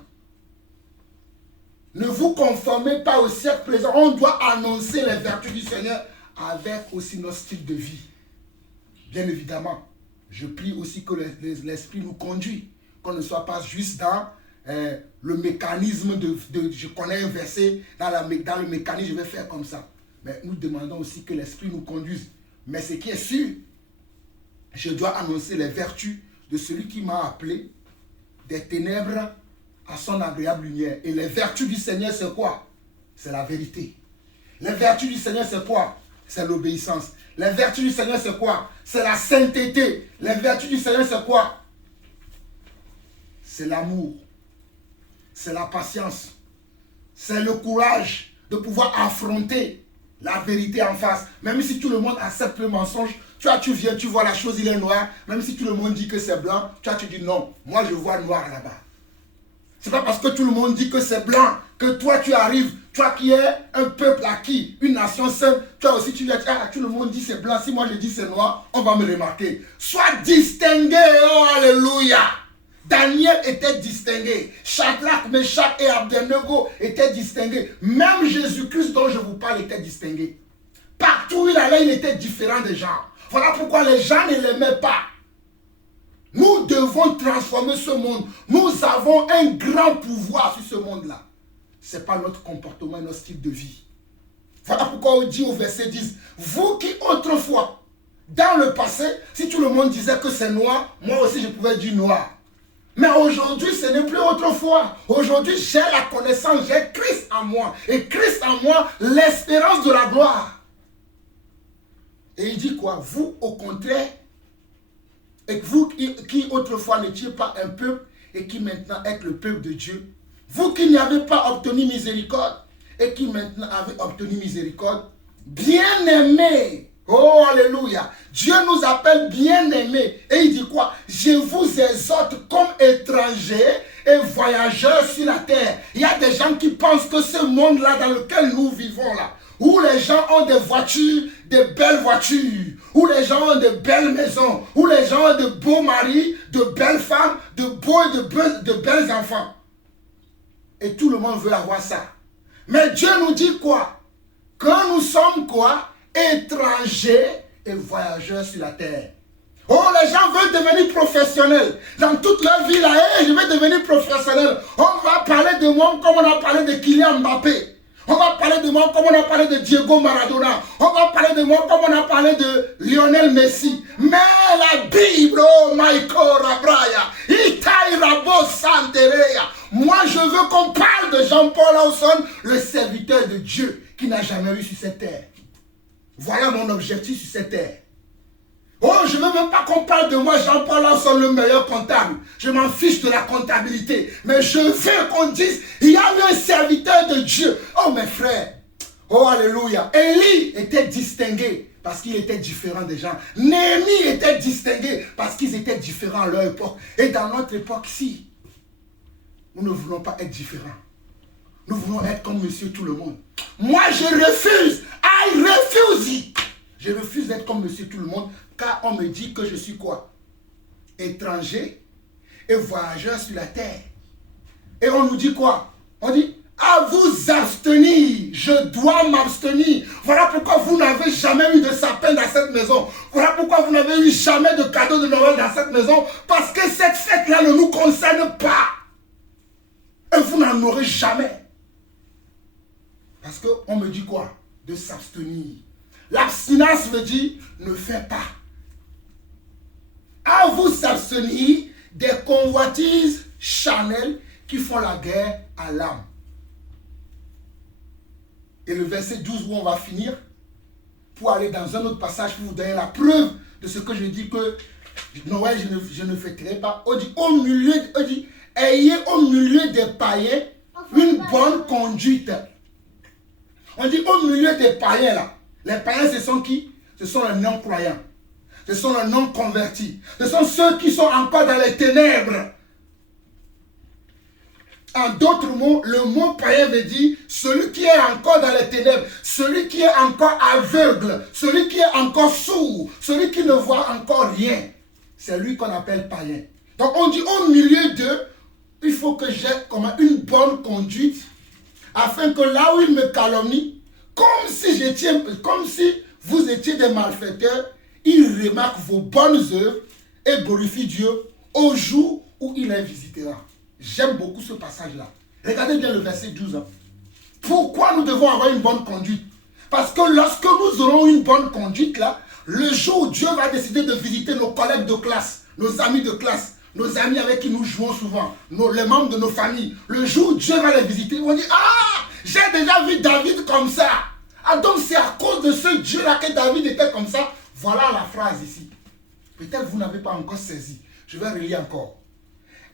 Ne vous conformez pas au siècle présent. On doit annoncer les vertus du Seigneur avec aussi notre style de vie. Bien évidemment, je prie aussi que l'Esprit nous conduise. Qu'on ne soit pas juste dans le mécanisme de je connais un verset, dans le mécanisme, je vais faire comme ça. Mais nous demandons aussi que l'Esprit nous conduise. Mais ce qui est sûr, je dois annoncer les vertus de celui qui m'a appelé des ténèbres à son agréable lumière. Et les vertus du Seigneur, c'est quoi? C'est la vérité. Les vertus du Seigneur, c'est quoi? C'est l'obéissance. Les vertus du Seigneur, c'est quoi? C'est la sainteté. Les vertus du Seigneur, c'est quoi? C'est l'amour. C'est la patience. C'est le courage de pouvoir affronter la vérité en face. Même si tout le monde accepte le mensonge, tu viens, tu vois la chose, il est noir. Même si tout le monde dit que c'est blanc, tu dis non, moi je vois noir là-bas. C'est pas parce que tout le monde dit que c'est blanc que toi tu arrives, toi qui es un peuple acquis, une nation sainte, toi aussi tu viens, tout le monde dit c'est blanc, si moi je dis c'est noir, on va me remarquer. Sois distingué, oh alléluia. Daniel était distingué. Shadrach, Meshach et Abednego étaient distingués. Même Jésus-Christ dont je vous parle était distingué. Partout où il allait, il était différent des gens. Voilà pourquoi les gens ne l'aimaient pas. Nous devons transformer ce monde. Nous avons un grand pouvoir sur ce monde-là. Ce n'est pas notre comportement, notre style de vie. Voilà pourquoi on dit au verset 10, vous qui autrefois, dans le passé, si tout le monde disait que c'est noir, moi aussi je pouvais dire noir. Mais aujourd'hui, ce n'est plus autrefois. Aujourd'hui, j'ai la connaissance, j'ai Christ en moi. Et Christ en moi, l'espérance de la gloire. Et il dit quoi? Vous, au contraire, et vous qui autrefois n'étiez pas un peuple et qui maintenant êtes le peuple de Dieu, vous qui n'avez pas obtenu miséricorde et qui maintenant avez obtenu miséricorde, bien-aimés, oh alléluia, Dieu nous appelle bien-aimés et il dit quoi? Je vous exhorte comme étrangers et voyageurs sur la terre. Il y a des gens qui pensent que ce monde-là dans lequel nous vivons là, où les gens ont des voitures, des belles voitures, où les gens ont de belles maisons, où les gens ont de beaux maris, de belles femmes, de beaux et de belles enfants. Et tout le monde veut avoir ça. Mais Dieu nous dit quoi? Que nous sommes quoi? Étrangers et voyageurs sur la terre. Oh, les gens veulent devenir professionnels. Dans toute leur vie, là, hey, je vais devenir professionnel. On va parler de moi comme on a parlé de Kylian Mbappé. On va parler de moi comme on a parlé de Diego Maradona. On va parler de moi comme on a parlé de Lionel Messi. Mais la Bible, oh Michael Rabraya, Itaï Rabo Santereya. Moi, je veux qu'on parle de Jean-Paul Lawson, le serviteur de Dieu qui n'a jamais eu sur cette terre. Voilà mon objectif sur cette terre. Oh, je ne veux même pas qu'on parle de moi, Jean-Paul Lawson, le meilleur comptable. Je m'en fiche de la comptabilité. Mais je veux qu'on dise, il y a eu un serviteur de Dieu. Oh, mes frères. Oh, alléluia. Élie était distingué parce qu'il était différent des gens. Néhémie était distingué parce qu'ils étaient différents à leur époque. Et dans notre époque, si, nous ne voulons pas être différents. Nous voulons être comme monsieur tout le monde. Moi, je refuse. I refuse it. Je refuse d'être comme monsieur tout le monde, car on me dit que je suis quoi? Étranger et voyageur sur la terre. Et on nous dit quoi? On dit, à vous abstenir, je dois m'abstenir. Voilà pourquoi vous n'avez jamais eu de sapin dans cette maison. Voilà pourquoi vous n'avez eu jamais de cadeau de Noël dans cette maison, parce que cette fête-là ne nous concerne pas. Et vous n'en aurez jamais. Parce qu'on me dit quoi? De s'abstenir. L'abstinence veut dire ne fais pas. À vous s'abstenir des convoitises charnelles qui font la guerre à l'âme. Et le verset 12 où on va finir, pour aller dans un autre passage pour vous donner la preuve de ce que je dis que Noël je ne fêterai pas. On dit au milieu, on dit ayez au milieu des païens une bonne conduite. On dit au milieu des païens là. Les païens, ce sont qui? Ce sont les non-croyants. Ce sont les non-convertis. Ce sont ceux qui sont encore dans les ténèbres. En d'autres mots, le mot païen veut dire celui qui est encore dans les ténèbres, celui qui est encore aveugle, celui qui est encore sourd, celui qui ne voit encore rien. C'est lui qu'on appelle païen. Donc on dit au milieu d'eux, il faut que j'ai comme une bonne conduite, afin que là où ils me calomnient, comme si vous étiez des malfaiteurs, il remarque vos bonnes œuvres et glorifie Dieu au jour où il les visitera. J'aime beaucoup ce passage-là. Regardez bien le verset 12. Pourquoi nous devons avoir une bonne conduite? Parce que lorsque nous aurons une bonne conduite, là, le jour où Dieu va décider de visiter nos collègues de classe, nos amis de classe, nos amis avec qui nous jouons souvent, les membres de nos familles, le jour où Dieu va les visiter, ils vont dire, ah, j'ai déjà vu David comme ça. Ah, donc c'est à cause de ce Dieu-là que David était comme ça. Voilà la phrase ici. Peut-être vous n'avez pas encore saisi. Je vais relire encore.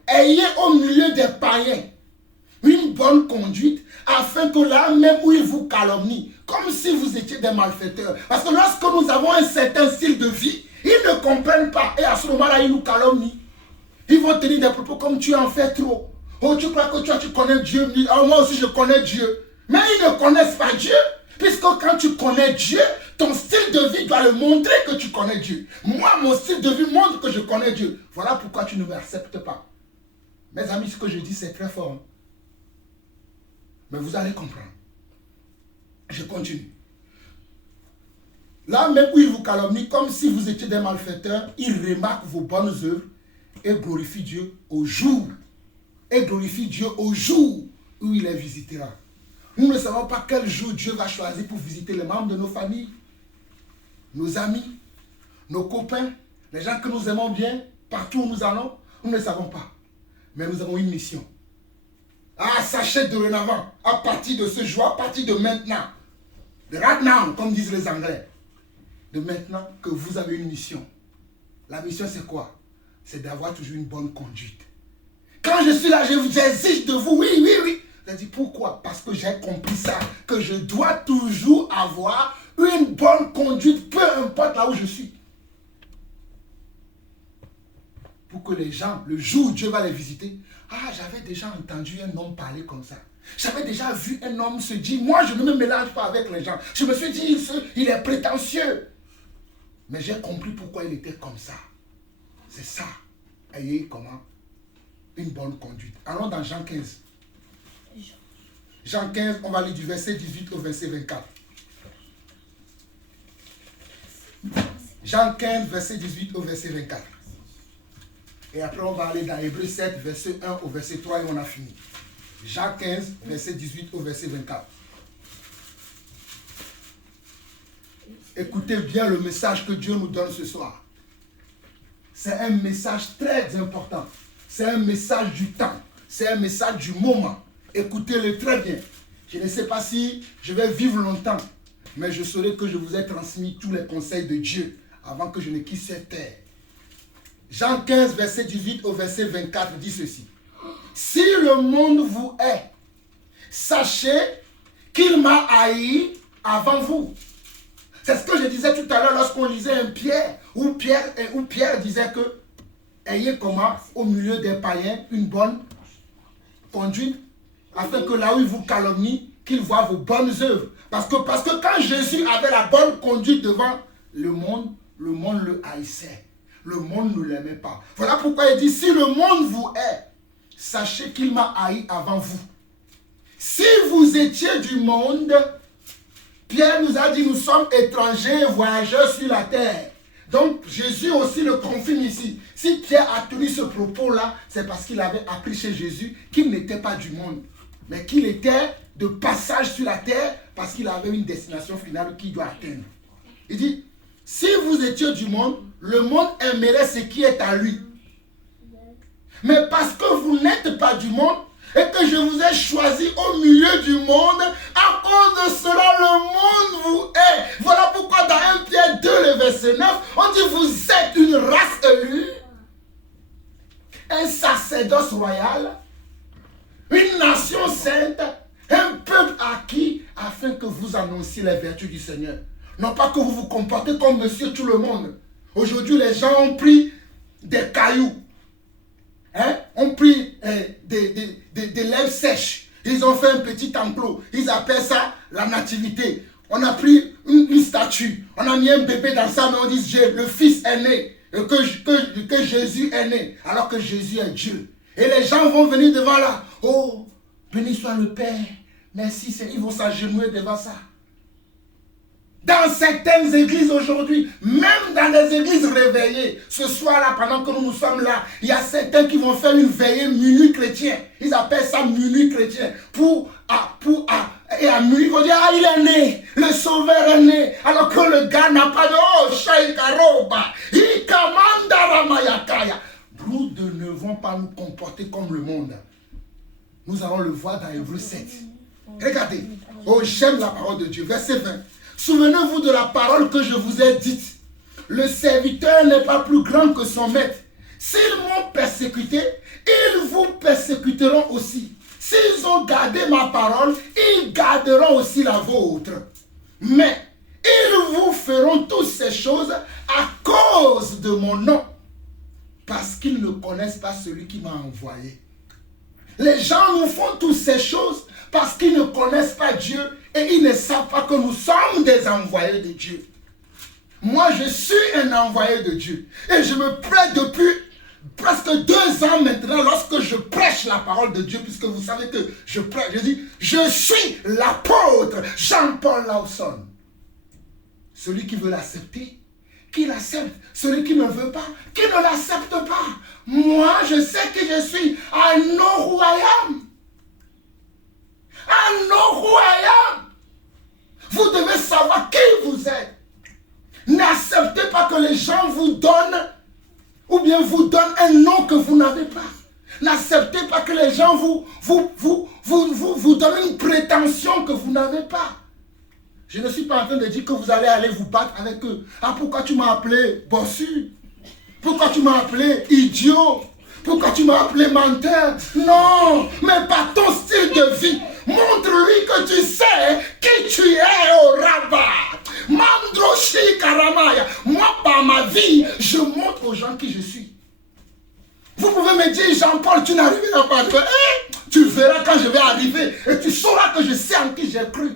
Ayez au milieu des païens une bonne conduite, afin que là même où ils vous calomnient, comme si vous étiez des malfaiteurs. Parce que lorsque nous avons un certain style de vie, ils ne comprennent pas. Et à ce moment-là, ils nous calomnient. Ils vont tenir des propos comme tu en fais trop. Oh, tu crois que tu connais Dieu? Oh, moi aussi je connais Dieu. Mais ils ne connaissent pas Dieu. Puisque quand tu connais Dieu, ton style de vie doit le montrer que tu connais Dieu. Moi, mon style de vie montre que je connais Dieu. Voilà pourquoi tu ne m'acceptes pas. Mes amis, ce que je dis, c'est très fort. Hein? Mais vous allez comprendre. Je continue. Là même où ils vous calomnient, comme si vous étiez des malfaiteurs, ils remarquent vos bonnes œuvres et glorifie Dieu au jour. Et glorifie Dieu au jour où il les visitera. Nous ne savons pas quel jour Dieu va choisir pour visiter les membres de nos familles, nos amis, nos copains, les gens que nous aimons bien, partout où nous allons. Nous ne savons pas. Mais nous avons une mission. Ah, sachez dorénavant, à partir de ce jour, à partir de maintenant, de right now, comme disent les Anglais, de maintenant que vous avez une mission. La mission, c'est quoi? C'est d'avoir toujours une bonne conduite. Quand je suis là, j'exige de vous, oui. Je dis pourquoi? Parce que j'ai compris ça, que je dois toujours avoir une bonne conduite, peu importe là où je suis. Pour que les gens, le jour où Dieu va les visiter, ah, j'avais déjà entendu un homme parler comme ça. J'avais déjà vu un homme se dire, moi je ne me mélange pas avec les gens. Je me suis dit, il est prétentieux. Mais j'ai compris pourquoi il était comme ça. C'est ça. Ayez comment? Une bonne conduite. Allons dans Jean 15. Jean 15, on va lire du verset 18 au verset 24. Jean 15, verset 18 au verset 24. Et après, on va aller dans Hébreux 7, verset 1 au verset 3 et on a fini. Jean 15, verset 18 au verset 24. Écoutez bien le message que Dieu nous donne ce soir. C'est un message très important. C'est un message du temps. C'est un message du moment. Écoutez-le très bien. Je ne sais pas si je vais vivre longtemps, mais je saurai que je vous ai transmis tous les conseils de Dieu avant que je ne quitte cette terre. Jean 15, verset 18 au verset 24 dit ceci. Si le monde vous hait, sachez qu'il m'a haï avant vous. C'est ce que je disais tout à l'heure lorsqu'on lisait un Pierre, où Pierre disait que ayez comment au milieu des païens une bonne conduite, afin que là où ils vous calomnient, qu'ils voient vos bonnes œuvres. Parce que quand Jésus avait la bonne conduite devant le monde le haïssait. Le monde ne l'aimait pas. Voilà pourquoi il dit, si le monde vous hait, sachez qu'il m'a haï avant vous. Si vous étiez du monde, Pierre nous a dit, nous sommes étrangers, voyageurs sur la terre. Donc Jésus aussi le confirme ici. Si Pierre a tenu ce propos-là, c'est parce qu'il avait appris chez Jésus qu'il n'était pas du monde, mais qu'il était de passage sur la terre parce qu'il avait une destination finale qu'il doit atteindre. Il dit, si vous étiez du monde, le monde aimerait ce qui est à lui. Mais parce que vous n'êtes pas du monde et que je vous ai choisi au milieu du monde, à cause de cela, le monde vous hait. Voilà pourquoi dans 1 Pierre 2, le verset 9, on dit vous êtes une race élue, un sacerdoce royal, une nation sainte, un peuple acquis, afin que vous annonciez les vertus du Seigneur. Non pas que vous vous comportez comme monsieur tout le monde. Aujourd'hui, les gens ont pris des cailloux, ont pris des lèvres sèches. Ils ont fait un petit enclos. Ils appellent ça la nativité. On a pris une statue. On a mis un bébé dans ça, mais on dit le Fils est né. Que Jésus est né. Alors que Jésus est Dieu. Et les gens vont venir devant là. Oh, béni soit le Père. Merci, ils vont s'agenouiller devant ça. Dans certaines églises aujourd'hui, même dans des églises réveillées, ce soir-là, pendant que nous sommes là, il y a certains qui vont faire une veillée minuit chrétien. Ils appellent ça minuit chrétien. Et à minuit, ils vont dire, ah, il est né, le sauveur est né. Alors que le gars n'a pas de, oh, shaikaroba, ikamandaramayakaya. Nous ne devons pas nous comporter comme le monde. Nous allons le voir dans Hébreux 7. Regardez, oh, j'aime la parole de Dieu. Verset 20. Souvenez-vous de la parole que je vous ai dite. Le serviteur n'est pas plus grand que son maître. S'ils m'ont persécuté, ils vous persécuteront aussi. S'ils ont gardé ma parole, ils garderont aussi la vôtre. Mais ils vous feront toutes ces choses à cause de mon nom, parce qu'ils ne connaissent pas celui qui m'a envoyé. Les gens nous font toutes ces choses parce qu'ils ne connaissent pas Dieu et ils ne savent pas que nous sommes des envoyés de Dieu. Moi, je suis un envoyé de Dieu. Et je me plais depuis presque 2 ans maintenant lorsque je prêche la parole de Dieu, puisque vous savez que je prêche. Je dis, je suis l'apôtre Jean-Paul Lawson. Celui qui veut l'accepter, qu'il accepte. Celui qui ne veut pas, qu'il ne l'accepte pas. Moi, je sais qui je suis. I know who I am. I know who I am. Vous devez savoir qui vous êtes. N'acceptez pas que les gens vous donnent ou bien vous donnent un nom que vous n'avez pas. N'acceptez pas que les gens vous donnent une prétention que vous n'avez pas. Je ne suis pas en train de dire que vous allez aller vous battre avec eux. Ah, pourquoi tu m'as appelé bossu? Pourquoi tu m'as appelé idiot? Pourquoi tu m'as appelé menteur? Non, mais par ton style de vie, montre-lui que tu sais qui tu es au rabat. Mandroshi Karamaya. Moi, par ma vie, je montre aux gens qui je suis. Vous pouvez me dire, Jean-Paul, tu n'arriveras pas. Tu verras quand je vais arriver et tu sauras que je sais en qui j'ai cru.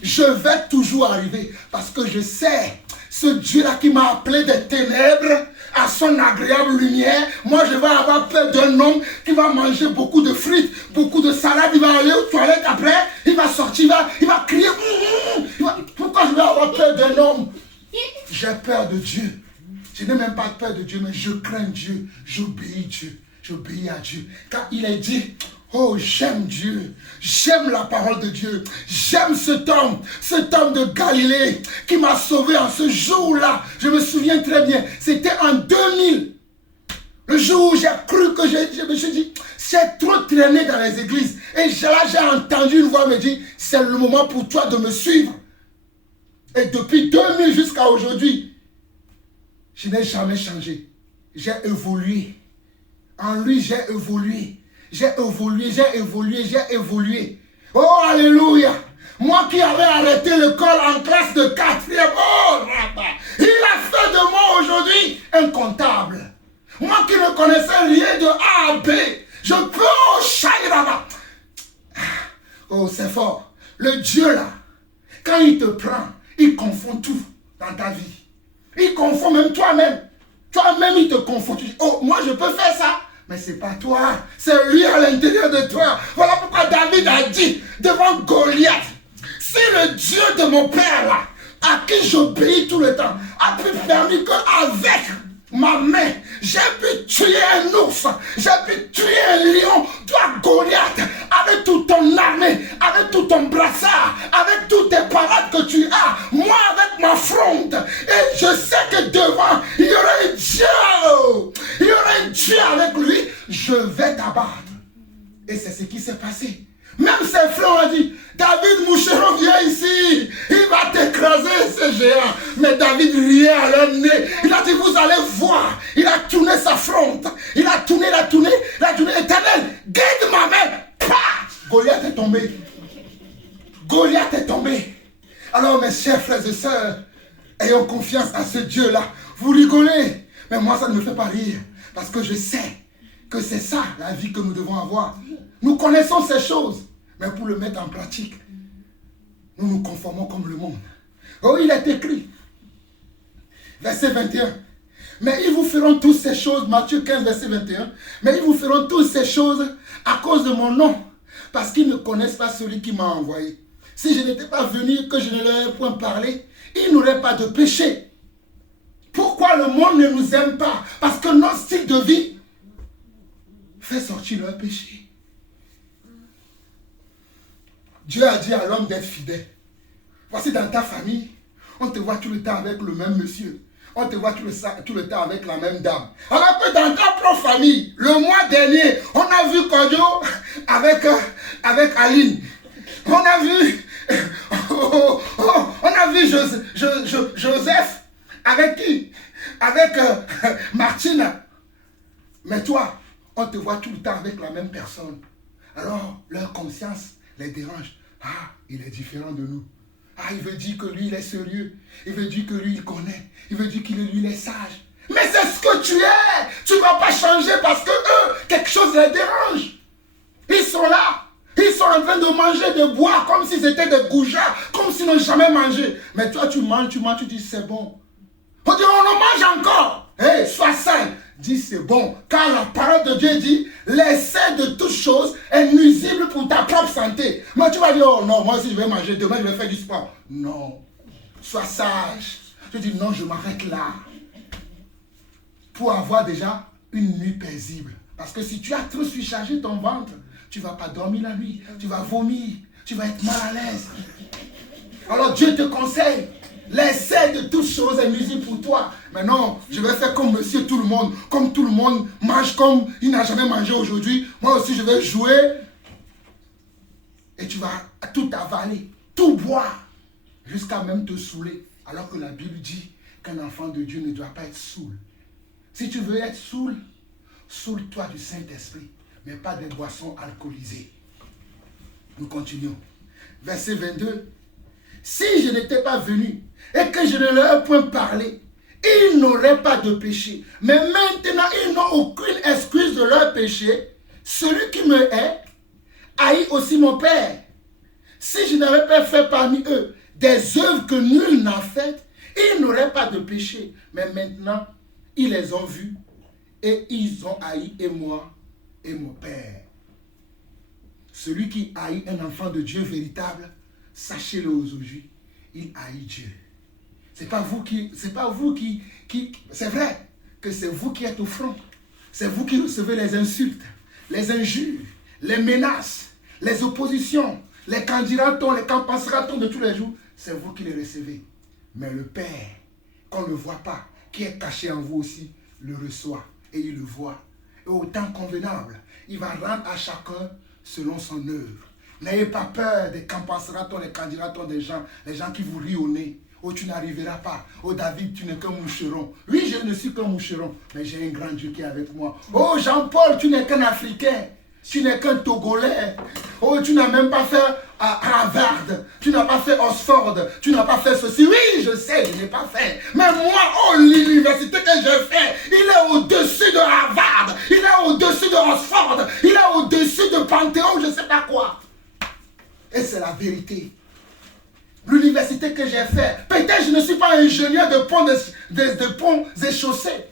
Je vais toujours arriver parce que je sais ce Dieu-là qui m'a appelé des ténèbres à son agréable lumière. Moi, je vais avoir peur d'un homme qui va manger beaucoup de frites, beaucoup de salade. Il va aller aux toilettes après, il va sortir, il va crier. Pourquoi je vais avoir peur d'un homme? J'ai peur de Dieu. Je n'ai même pas peur de Dieu, mais je crains Dieu. J'obéis Dieu. J'obéis à Dieu. Quand il est dit, oh, j'aime Dieu, j'aime la parole de Dieu, j'aime cet homme de Galilée qui m'a sauvé en ce jour-là. Je me souviens très bien, c'était en 2000. Le jour où j'ai cru que je me suis dit, j'ai trop traîné dans les églises. Et là, j'ai entendu une voix me dire, c'est le moment pour toi de me suivre. Et depuis 2000 jusqu'à aujourd'hui, je n'ai jamais changé. J'ai évolué. En lui, j'ai évolué. J'ai évolué, j'ai évolué, j'ai évolué. Oh, alléluia. Moi qui avais arrêté l'école en classe de 4e, oh, rabat, il a fait de moi aujourd'hui un comptable. Moi qui ne connaissais rien de A à B, je peux, oh, Shaïraba. Oh, c'est fort. Le Dieu là, quand il te prend, il confond tout dans ta vie. Il confond même toi-même. Toi-même, il te confond. Tu dis, oh, moi je peux faire ça. Mais ce n'est pas toi, c'est lui à l'intérieur de toi. Voilà pourquoi David a dit devant Goliath, si le Dieu de mon père là, à qui j'obéis tout le temps, a pu permettre qu'avec ma main, j'ai pu tuer un ours, j'ai pu tuer un lion, toi Goliath, avec toute ton armée, avec tout ton brassard, avec toutes tes parades que tu as, moi avec ma fronde, et je sais que devant, il y aura un Dieu, il y aura un Dieu avec lui, je vais t'abattre. Et c'est ce qui s'est passé. Même ses frères ont dit, David Moucheron, viens ici, il va t'écraser ce géant. Mais David riait à leur nez. Il a dit, vous allez voir. Il a tourné sa fronte. Il a tourné. Éternel, guide ma main. Pah! Goliath est tombé. Goliath est tombé. Alors mes chers frères et sœurs, ayons confiance à ce Dieu-là. Vous rigolez, mais moi ça ne me fait pas rire. Parce que je sais que c'est ça la vie que nous devons avoir. Nous connaissons ces choses, mais pour le mettre en pratique, nous nous conformons comme le monde. Oh, il est écrit, verset 21. Mais ils vous feront toutes ces choses, Matthieu 15, verset 21. Mais ils vous feront toutes ces choses à cause de mon nom, parce qu'ils ne connaissent pas celui qui m'a envoyé. Si je n'étais pas venu, que je ne leur ai point parlé, ils n'auraient pas de péché. Pourquoi le monde ne nous aime pas? Parce que notre style de vie fait sortir leur péché. Dieu a dit à l'homme d'être fidèle. Voici dans ta famille, on te voit tout le temps avec le même monsieur. On te voit tout le temps avec la même dame. Alors que dans ta propre famille, le mois dernier, on a vu Kodjo avec Aline. On a vu Joseph avec qui? Avec Martine. Mais toi, on te voit tout le temps avec la même personne. Alors, leur conscience les dérange. Ah, il est différent de nous. Ah, il veut dire que lui, il est sérieux. Il veut dire que lui, il connaît. Il veut dire qu'il est sage. Mais c'est ce que tu es. Tu ne vas pas changer parce que eux, quelque chose les dérange. Ils sont là. Ils sont en train de manger, de boire comme si c'était des goujats, comme s'ils n'ont jamais mangé. Mais toi, tu manges, tu dis c'est bon. On dit on en mange encore. Hé, sois sain. Dis c'est bon. Car la parole de Dieu dit, l'essai de toute chose est nuisible pour ta propre santé. Mais tu vas dire, oh non, moi si je vais manger, demain je vais faire du sport. Non. Sois sage. Tu dis non, je m'arrête là. Pour avoir déjà une nuit paisible. Parce que si tu as trop surchargé ton ventre, tu ne vas pas dormir la nuit. Tu vas vomir. Tu vas être mal à l'aise. Alors Dieu te conseille. L'essai de toutes choses est nuisible pour toi. Mais non, je vais faire comme monsieur tout le monde. Comme tout le monde mange comme il n'a jamais mangé aujourd'hui. Moi aussi, je vais jouer. Et tu vas tout avaler, tout boire, jusqu'à même te saouler. Alors que la Bible dit qu'un enfant de Dieu ne doit pas être saoul. Si tu veux être saoul, saoule-toi du Saint-Esprit, mais pas des boissons alcoolisées. Nous continuons. Verset 22. Si je n'étais pas venu et que je ne leur ai point parlé, ils n'auraient pas de péché. Mais maintenant, ils n'ont aucune excuse de leur péché. Celui qui me hait haït aussi mon Père. Si je n'avais pas fait parmi eux des œuvres que nul n'a faites, ils n'auraient pas de péché. Mais maintenant, ils les ont vus et ils ont haï et moi et mon Père. Celui qui haït un enfant de Dieu véritable, sachez-le aujourd'hui, il haït Dieu. C'est pas vous qui, c'est vrai que c'est vous qui êtes au front. C'est vous qui recevez les insultes, les injures, les menaces, les oppositions, les candidatons, les campasseratons de tous les jours. C'est vous qui les recevez. Mais le Père, qu'on ne voit pas, qui est caché en vous aussi, le reçoit et il le voit. Et au temps convenable, il va rendre à chacun selon son œuvre. N'ayez pas peur des campasseratons, les candidatons des gens, les gens qui vous rient au nez. Oh, tu n'arriveras pas. Oh, David, tu n'es qu'un moucheron. Oui, je ne suis qu'un moucheron, mais j'ai un grand Dieu qui est avec moi. Oh, Jean-Paul, tu n'es qu'un Africain. Tu n'es qu'un Togolais. Oh, tu n'as même pas fait Harvard. Tu n'as pas fait Oxford. Tu n'as pas fait ceci. Oui, je sais, je n'ai pas fait. Mais moi, oh, l'université que j'ai fait, il est au-dessus de Harvard. Il est au-dessus de Oxford. Il est au-dessus de Panthéon, je ne sais pas quoi. Et c'est la vérité. L'université que j'ai fait, peut-être je ne suis pas ingénieur de ponts et chaussées.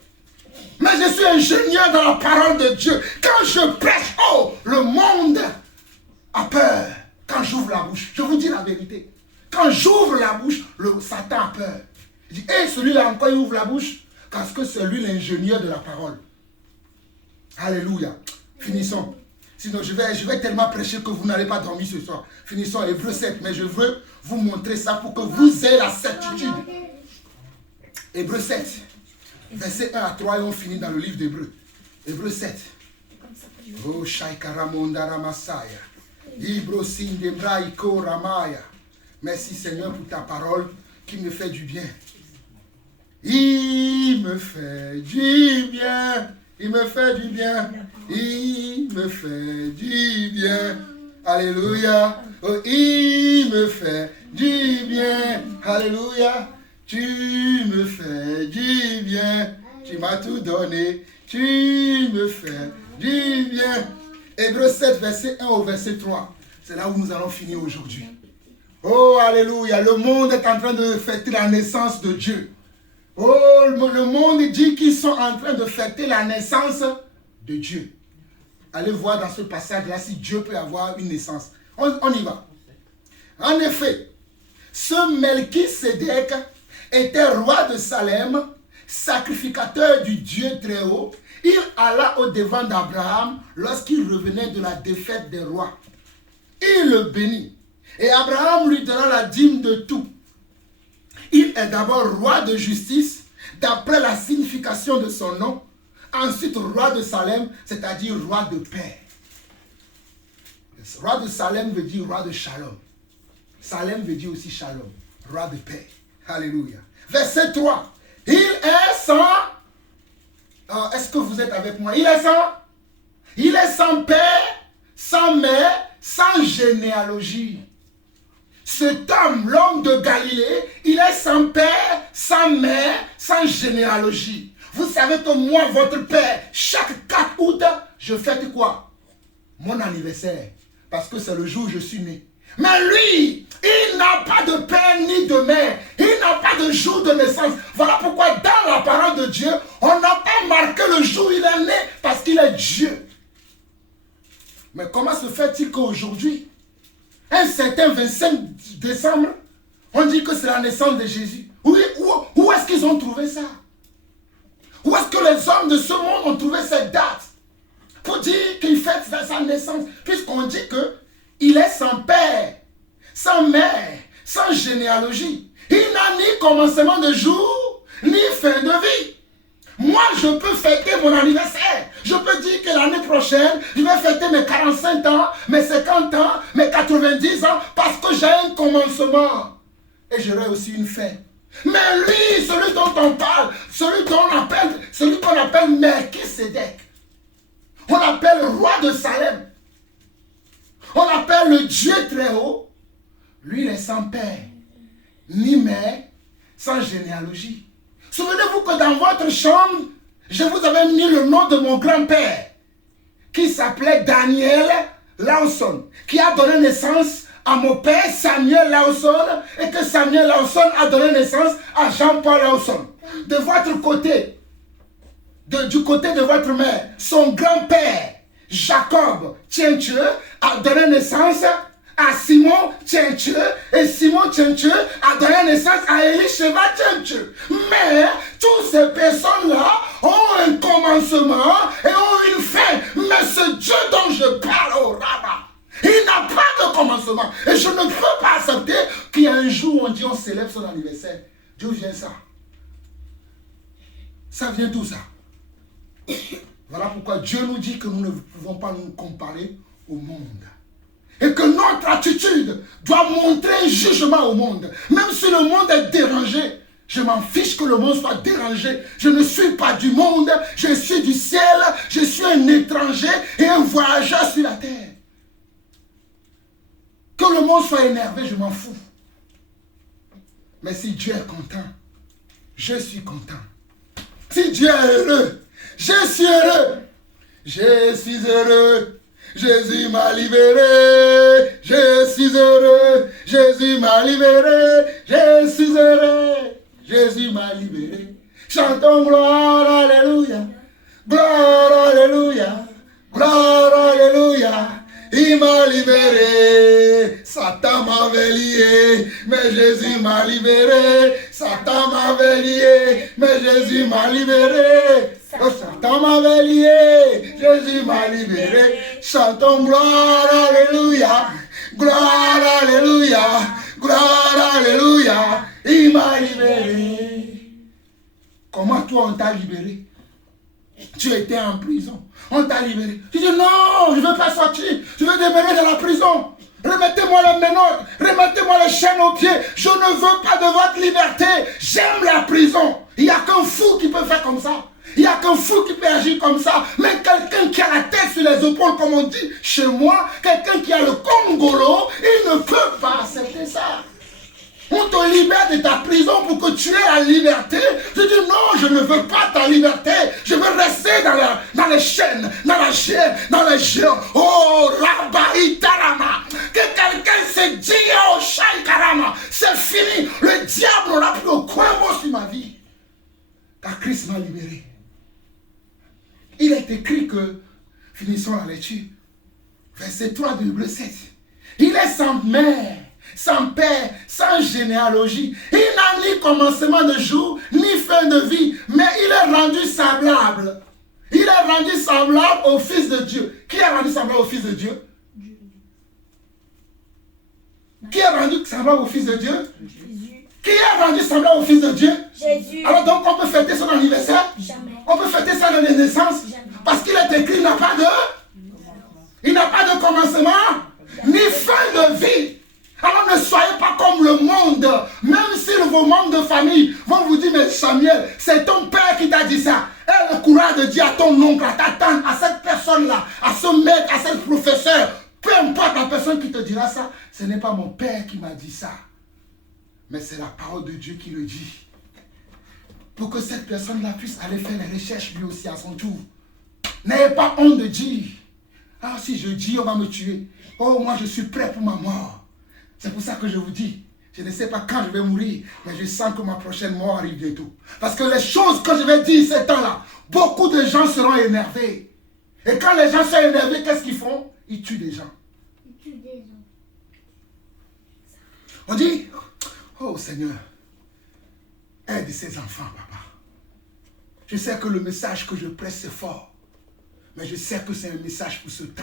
Mais je suis ingénieur dans la parole de Dieu. Quand je prêche, oh, le monde a peur. Quand j'ouvre la bouche, je vous dis la vérité. Quand j'ouvre la bouche, le Satan a peur. Il dit, hé, celui-là encore il ouvre la bouche, parce que c'est lui l'ingénieur de la parole. Alléluia. Finissons. Sinon, je vais tellement prêcher que vous n'allez pas dormir ce soir. Finissons Hébreux 7, mais je veux vous montrer ça pour que vous ayez la certitude. Hébreux 7, verset 1 à 3, et on finit dans le livre d'Hébreux. Hébreux 7. Oh, Shaikaramonda Ramasaya. Ibro Sindembraiko Ramaya. Merci Seigneur pour ta parole qui me fait du bien. Il me fait du bien. Il me fait du bien. Il me fait du bien. Alléluia. Oh, il me fait du bien. Alléluia. Tu me fais du bien. Tu m'as tout donné. Tu me fais du bien. Hébreux 7, verset 1 au verset 3. C'est là où nous allons finir aujourd'hui. Oh, alléluia. Le monde est en train de fêter la naissance de Dieu. Oh, le monde dit qu'ils sont en train de fêter la naissance de Dieu. Allez voir dans ce passage-là si Dieu peut avoir une naissance. On y va. En effet, ce Melchisédek était roi de Salem, sacrificateur du Dieu très haut. Il alla au-devant d'Abraham lorsqu'il revenait de la défaite des rois. Il le bénit. Et Abraham lui donna la dîme de tout. Il est d'abord roi de justice, d'après la signification de son nom. Ensuite, roi de Salem, c'est-à-dire roi de paix. Roi de Salem veut dire roi de shalom. Salem veut dire aussi shalom, roi de paix. Alléluia. Verset 3. Il est sans... Est-ce que vous êtes avec moi? Il est sans père, sans mère, sans généalogie. Cet homme, l'homme de Galilée, il est sans père, sans mère, sans généalogie. Vous savez que moi, votre père, chaque 4 août, je fête quoi? Mon anniversaire. Parce que c'est le jour où je suis né. Mais lui, il n'a pas de père ni de mère. Il n'a pas de jour de naissance. Voilà pourquoi dans la parole de Dieu, on n'a pas marqué le jour où il est né parce qu'il est Dieu. Mais comment se fait-il qu'aujourd'hui, un certain 25 décembre, on dit que c'est la naissance de Jésus? Où est est-ce qu'ils ont trouvé ça? Où est-ce que les hommes de ce monde ont trouvé cette date pour dire qu'il fête sa naissance? Puisqu'on dit qu'il est sans père, sans mère, sans généalogie. Il n'a ni commencement de jour, ni fin de vie. Moi, je peux fêter mon anniversaire. Je peux dire que l'année prochaine, je vais fêter mes 45 ans, mes 50 ans, mes 90 ans, parce que j'ai un commencement. Et j'aurai aussi une fin. Mais lui, celui dont on parle, celui qu'on appelle Melchisédek, on l'appelle roi de Salem, on l'appelle le Dieu très haut, lui il est sans père, ni mère, sans généalogie. Souvenez-vous que dans votre chambre, je vous avais mis le nom de mon grand-père, qui s'appelait Daniel Lawson, qui a donné naissance à mon père Samuel Lawson, et que Samuel Lawson a donné naissance à Jean-Paul Lawson. De votre côté, du côté de votre mère, son grand-père Jacob Tchenche a donné naissance à Simon Tchenche, et Simon Tchenche a donné naissance à Elisheva Tchenche. Mais toutes ces personnes-là ont un commencement et ont une fin. Mais ce Dieu dont je parle au Rabbah, il n'a pas de commencement. Et je ne peux pas accepter qu'il y a un jour où on dit on célèbre son anniversaire. D'où vient ça? Ça vient d'où ça? Voilà pourquoi Dieu nous dit que nous ne pouvons pas nous comparer au monde. Et que notre attitude doit montrer un jugement au monde. Même si le monde est dérangé, je m'en fiche que le monde soit dérangé. Je ne suis pas du monde, je suis du ciel, je suis un étranger et un voyageur sur la terre. Que le monde soit énervé, je m'en fous. Mais si Dieu est content, je suis content. Si Dieu est heureux, je suis heureux. Je suis heureux. Jésus m'a libéré. Je suis heureux. Jésus m'a libéré. Je suis heureux. Jésus m'a libéré. Chantons gloire, alléluia. Gloire, alléluia. Gloire, alléluia. Il m'a libéré. Satan m'avait lié, mais Jésus m'a libéré. Satan m'avait lié, mais Jésus m'a libéré. Oh, Satan m'avait lié, Jésus m'a libéré. Chantons gloire, alléluia. Gloire, alléluia. Gloire, alléluia. Il m'a libéré. Comment toi on t'a libéré? Tu étais en prison. On t'a libéré. Tu dis non, je ne veux pas sortir. Je veux demeurer dans la prison. Remettez-moi les menottes. Remettez-moi les chaînes aux pieds. Je ne veux pas de votre liberté. J'aime la prison. Il n'y a qu'un fou qui peut faire comme ça. Il n'y a qu'un fou qui peut agir comme ça. Mais quelqu'un qui a la tête sur les épaules, comme on dit chez moi, quelqu'un qui a le congolo, il ne peut pas accepter ça. On te libère de ta prison pour que tu aies la liberté. Tu dis non, je ne veux pas ta liberté. Je veux rester dans les chaînes, dans la chair, dans les géants. Oh, Rabba Itarama. Que quelqu'un se dise, oh, Shaikarama. C'est fini. Le diable n'aura plus aucun mot sur ma vie. Car Christ m'a libéré. Il est écrit que, finissons la lecture, verset 3 de Hébreux 7. Il est sans mère, sans père, sans généalogie. Il n'a ni commencement de jour, ni fin de vie, mais il est rendu semblable. Il est rendu semblable au Fils de Dieu. Qui est rendu semblable au Fils de Dieu? Qui est rendu semblable au Fils de Dieu? Jésus. Qui est rendu semblable au Fils de Dieu? Jésus. Alors donc on peut fêter son anniversaire? Jamais. On peut fêter sa naissance? Jamais. Parce qu'il est écrit, il n'a pas de commencement, ni fin de vie. Alors ne soyez pas comme le monde. Même si vos membres de famille vont vous dire, mais Samuel, c'est ton père qui t'a dit ça. Aie le courage de dire à ton oncle, à ta tante, à cette personne-là, à ce maître, à ce professeur, peu importe la personne qui te dira ça, ce n'est pas mon père qui m'a dit ça. Mais c'est la parole de Dieu qui le dit. Pour que cette personne-là puisse aller faire les recherches lui aussi à son tour. N'ayez pas honte de dire, ah si je dis on va me tuer. Oh moi je suis prêt pour ma mort. C'est pour ça que je vous dis, je ne sais pas quand je vais mourir, mais je sens que ma prochaine mort arrive bientôt. Parce que les choses que je vais dire ces temps-là, beaucoup de gens seront énervés. Et quand les gens sont énervés, qu'est-ce qu'ils font? Ils tuent des gens. Ils tuent des gens. On dit, oh Seigneur, Aide ces enfants, papa. Je sais que le message que je prêche, c'est fort. Mais je sais que c'est un message pour ce temps.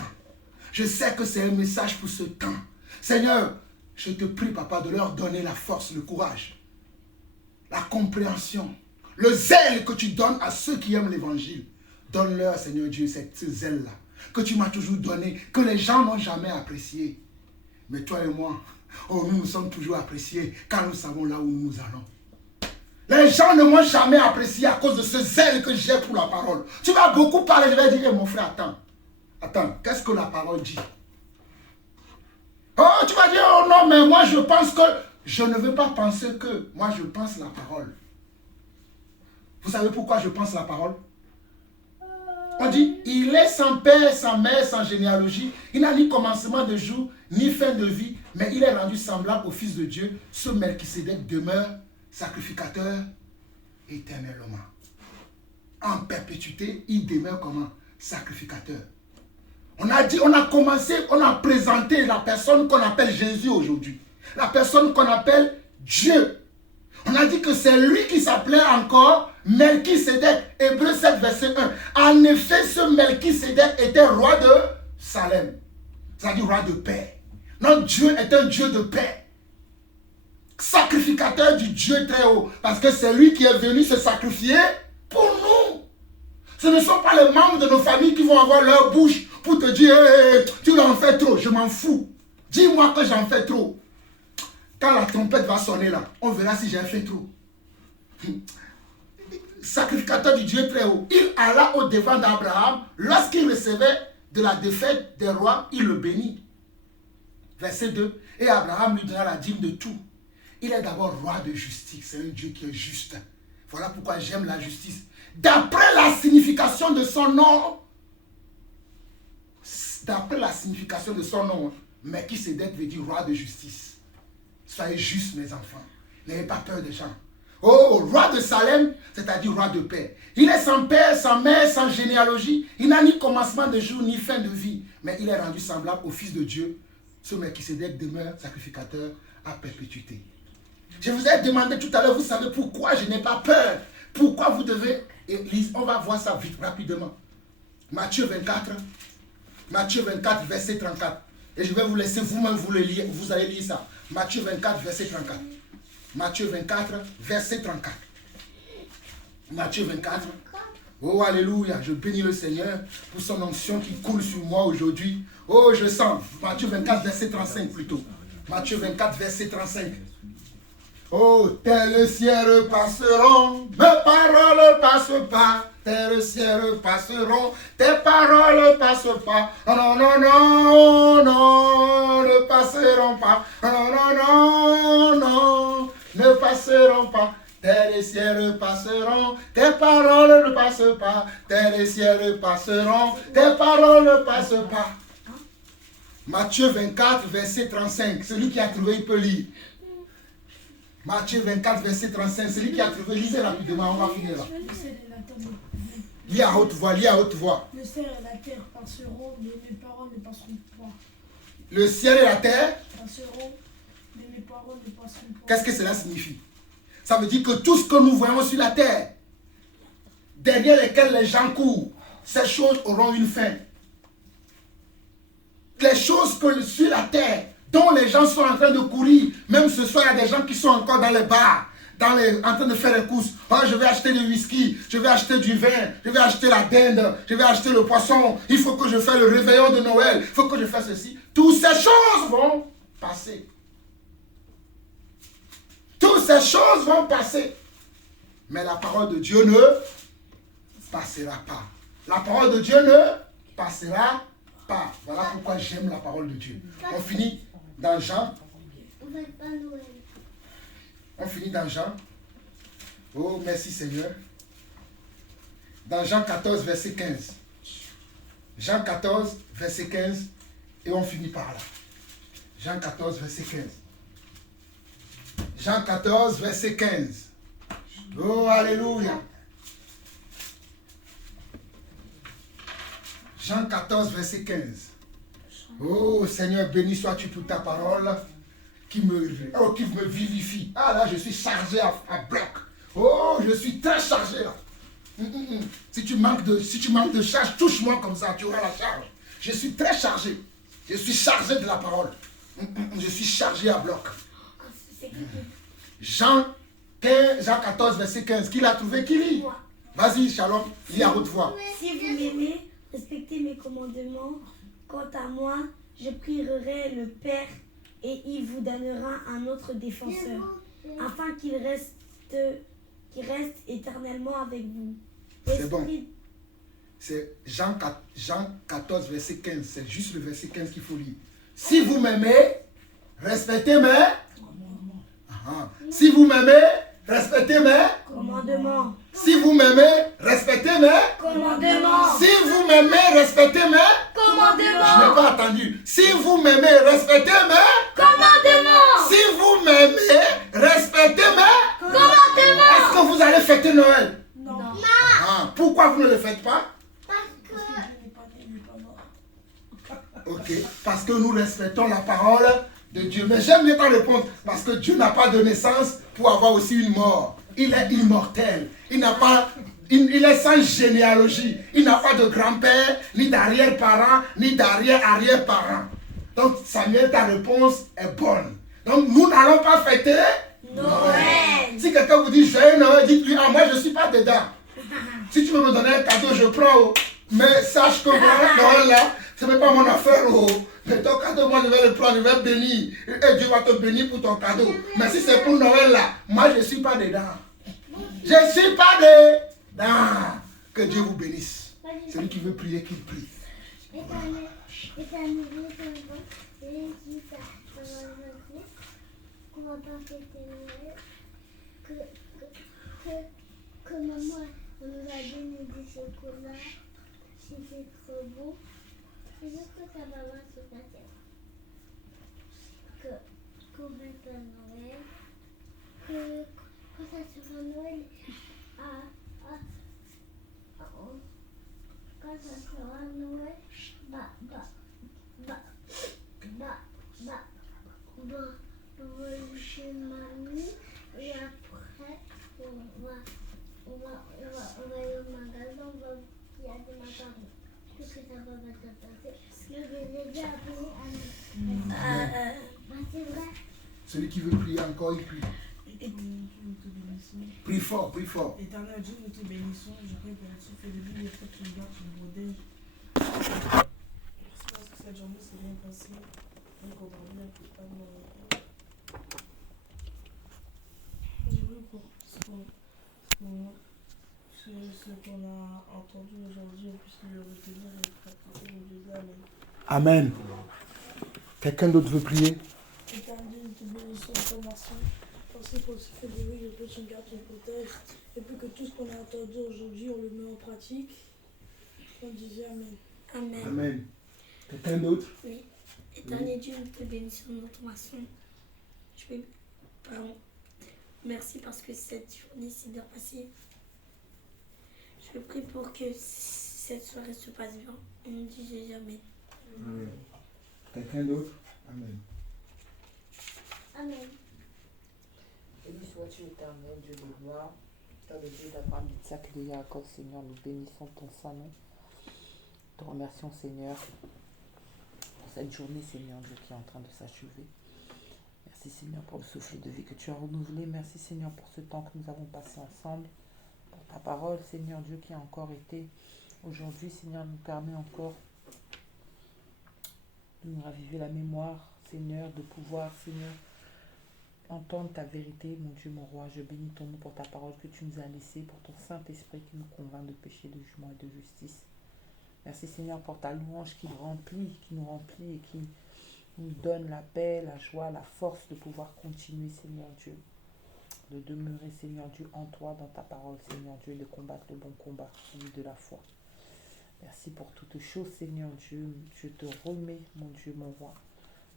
Je sais que c'est un message pour ce temps. Seigneur, je te prie, papa, de leur donner la force, le courage, la compréhension, le zèle que tu donnes à ceux qui aiment l'évangile. Donne-leur, Seigneur Dieu, ce zèle-là que tu m'as toujours donné, que les gens n'ont jamais apprécié. Mais toi et moi, oh, nous sommes toujours appréciés car nous savons là où nous allons. Les gens ne m'ont jamais apprécié à cause de ce zèle que j'ai pour la parole. Tu vas beaucoup parler, je vais dire, mon frère, attends. Attends, qu'est-ce que la parole dit? Oh, tu vas dire, oh non, mais moi je pense que... Je ne veux pas penser que... Moi je pense la parole. Vous savez pourquoi je pense la parole? On dit, il est sans père, sans mère, sans généalogie. Il n'a ni commencement de jour, ni fin de vie, mais il est rendu semblable au Fils de Dieu. Ce Melchisédek demeure sacrificateur éternellement. En perpétuité, il demeure comment? Sacrificateur. On a dit, on a commencé, on a présenté la personne qu'on appelle Jésus aujourd'hui. La personne qu'on appelle Dieu. On a dit que c'est lui qui s'appelait encore Melchisédek, Hébreux 7, verset 1. En effet, ce Melchisédek était roi de Salem. C'est-à-dire roi de paix. Notre Dieu est un Dieu de paix. Sacrificateur du Dieu très haut. Parce que c'est lui qui est venu se sacrifier pour nous. Ce ne sont pas les membres de nos familles qui vont avoir leur bouche pour te dire hey, tu en fais trop, je m'en fous. Dis-moi que j'en fais trop. Quand la trompette va sonner là, on verra si j'ai fait trop. Sacrificateur du Dieu très haut. Il alla au devant d'Abraham. Lorsqu'il recevait de la défaite des rois, il le bénit. Verset 2. Et Abraham lui donna la dîme de tout. Il est d'abord roi de justice. C'est un Dieu qui est juste. Voilà pourquoi j'aime la justice. D'après la signification de son nom, Melchisédek veut dire roi de justice. Soyez justes, mes enfants. N'ayez pas peur des gens. Oh, roi de Salem, c'est-à-dire roi de paix. Il est sans père, sans mère, sans généalogie. Il n'a ni commencement de jour, ni fin de vie. Mais il est rendu semblable au Fils de Dieu. Ce Melchisédek demeure sacrificateur à perpétuité. Je vous ai demandé tout à l'heure, vous savez pourquoi je n'ai pas peur? Pourquoi vous devez... On va voir ça vite, rapidement. Matthieu 24, verset 34. Et je vais vous laisser vous-même vous le lire, vous allez lire ça. Matthieu 24, verset 34. Matthieu 24, verset 34. Matthieu 24. Oh, alléluia. Je bénis le Seigneur pour son onction qui coule sur moi aujourd'hui. Oh, je sens. Matthieu 24, verset 35 plutôt. Matthieu 24, verset 35. Oh, tes cieux passeront, mes paroles passent pas. Tes cieux passeront, tes paroles passent pas. Non, non, non, non, ne passeront pas. Non, non, non, non, ne passeront pas. Tes cieux passeront, tes paroles ne passent pas. Tes cieux passeront, tes paroles ne passent pas. Matthieu 24, verset 35. Celui qui a trouvé, il peut lire. Matthieu 24, verset 35. Celui qui a trouvé, lisez rapidement, on va finir là. Lis à haute voix, lis à haute voix. Le ciel et la terre passeront, mais mes paroles ne passeront pas. Le ciel et la terre Passeront, mais mes paroles ne passeront pas. Qu'est-ce que cela signifie? Ça veut dire que tout ce que nous voyons sur la terre, derrière lesquels les gens courent, ces choses auront une fin. Les choses que sur la terre, dont les gens sont en train de courir, même ce soir, il y a des gens qui sont encore dans les bars, en train de faire les courses. Oh, je vais acheter du whisky, je vais acheter du vin, je vais acheter la dinde, je vais acheter le poisson, il faut que je fasse le réveillon de Noël, il faut que je fasse ceci. Toutes ces choses vont passer. Toutes ces choses vont passer. Mais la parole de Dieu ne passera pas. La parole de Dieu ne passera pas. Voilà pourquoi j'aime la parole de Dieu. On finit dans Jean. On finit dans Jean. Oh, merci Seigneur. Dans Jean 14, verset 15. Jean 14, verset 15. Et on finit par là. Jean 14, verset 15. Jean 14, verset 15. Oh, alléluia. Jean 14, verset 15. Oh, Seigneur, béni sois-tu pour ta parole qui me vivifie. Ah là, je suis chargé à bloc. Oh, je suis très chargé là. Si tu manques de charge, touche-moi comme ça, tu auras la charge. Je suis très chargé. Je suis chargé de la parole. Je suis chargé à bloc. Jean 14, verset 15. Qui l'a trouvé? Qui lit? Vas-y, Shalom, lis à haute voix. Si vous m'aimez, respectez mes commandements. Quant à moi, je prierai le Père et il vous donnera un autre défenseur, afin qu'il reste éternellement avec vous. C'est bon. C'est Jean 14, verset 15. C'est juste le verset 15 qu'il faut lire. Si vous m'aimez, respectez mes... Si vous m'aimez, respectez mes... Commandements. Si vous m'aimez, respectez mes... Commandements. Si vous m'aimez, respectez mes... Commandements. Je n'ai pas entendu. Si vous m'aimez, respectez mes... Commandements. Si vous m'aimez, respectez mes... Commandements. Est-ce que vous allez fêter Noël? Non. Pourquoi vous ne le faites pas? Parce que Dieu n'est pas mort. Ok, parce que nous respectons la parole de Dieu. Mais j'aime bien ta réponse, parce que Dieu n'a pas de naissance pour avoir aussi une mort. Il est immortel. Il est sans généalogie. Il n'a pas de grand-père, ni d'arrière-parent, ni d'arrière-arrière-parent. Donc, Samuel, ta réponse est bonne. Donc, nous n'allons pas fêter Noël. Si quelqu'un vous dit joyeux Noël, dites-lui, moi je ne suis pas dedans. Si tu veux me donner un cadeau, je prends. Mais sache que moi, Noël là, ce n'est pas mon affaire. Mais ton cadeau, moi je vais le prendre, je vais bénir. Et Dieu va te bénir pour ton cadeau. Mais si c'est pour Noël là, moi je ne suis pas dedans. Je ne suis pas dedans. Que Dieu vous bénisse. Celui qui veut prier, qu'il prie. Comment pas fêter Noël, que maman nous a donné du chocolat, c'était trop beau. C'est juste que ça va voir sur ta tête. Qu'on fête Noël, que quand ça sera Noël, quand ça sera Noël, on va aller chez mamie et après on va aller au magasin, il y a des macarons. Tout que ça va se passer. Je vais déjà appeler Anne. C'est vrai. Celui qui veut prier encore, il prie. Prie fort, prie fort. Éternel Dieu, nous te bénissons. Je prie pour le souffle de vie et que tu nous gardes sur le modèle. Merci parce que cette journée s'est bien passée. Donc aujourd'hui, on ne peut pas nous... Je prie pour ce qu'on a entendu aujourd'hui, on puisse le retenir et pratiquer au Jésus. Amen. Amen. Quelqu'un d'autre veut prier? Éternel Dieu, nous te bénissons, nous te remercions. Merci pour ce que de vie, que tu nous gardes, tu nous protèges. Et puis que tout ce qu'on a entendu aujourd'hui, on le met en pratique. On disait Amen. Amen. Amen. Quelqu'un d'autre? Oui. Éternel Dieu, nous te bénissons, nous te remercions. Pardon. Merci parce que cette journée s'est bien passée. Je prie pour que cette soirée se passe bien. On nous dit Jésus, Amen. Amen. Quelqu'un d'autre? Amen. Amen. Béni sois-tu éternel, Dieu de gloire, toi le Dieu d'Abraham, d'Isaac et de Jacob, Seigneur, nous bénissons ton saint nom. Nous te remercions, Seigneur, pour cette journée, Seigneur Dieu, qui est en train de s'achever. Merci, Seigneur, pour le souffle de vie que tu as renouvelé. Merci, Seigneur, pour ce temps que nous avons passé ensemble, pour ta parole, Seigneur Dieu, qui a encore été aujourd'hui, Seigneur, nous permet encore de nous raviver la mémoire, Seigneur, de pouvoir, Seigneur, entendre ta vérité, mon Dieu, mon roi. Je bénis ton nom pour ta parole que tu nous as laissée, pour ton Saint-Esprit qui nous convainc de péché, de jugement et de justice. Merci, Seigneur, pour ta louange qui nous remplit et qui nous donne la paix, la joie, la force de pouvoir continuer, Seigneur Dieu, de demeurer, Seigneur Dieu, en toi, dans ta parole, Seigneur Dieu, et de combattre le bon combat, celui de la foi. Merci pour toutes choses, Seigneur Dieu. Je te remets, mon Dieu, mon roi,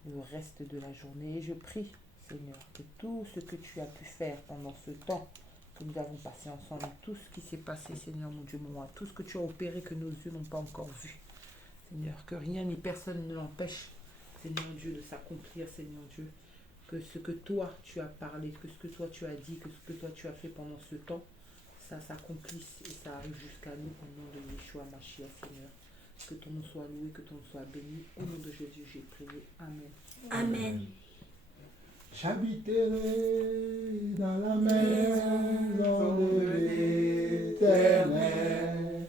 le reste de la journée. Et je prie, Seigneur, que tout ce que tu as pu faire pendant ce temps que nous avons passé ensemble, tout ce qui s'est passé, Seigneur, mon Dieu, mon roi, tout ce que tu as opéré que nos yeux n'ont pas encore vu, Seigneur, que rien ni personne ne l'empêche, Seigneur Dieu, de s'accomplir, Seigneur Dieu, que ce que toi tu as parlé, que ce que toi tu as dit, que ce que toi tu as fait pendant ce temps, ça s'accomplisse et ça arrive jusqu'à nous au nom de Yeshua Mashiach, Seigneur. Que ton nom soit loué, que ton nom soit béni. Au nom de Jésus, j'ai prié. Amen. Amen. J'habiterai dans la maison de l'Éternel.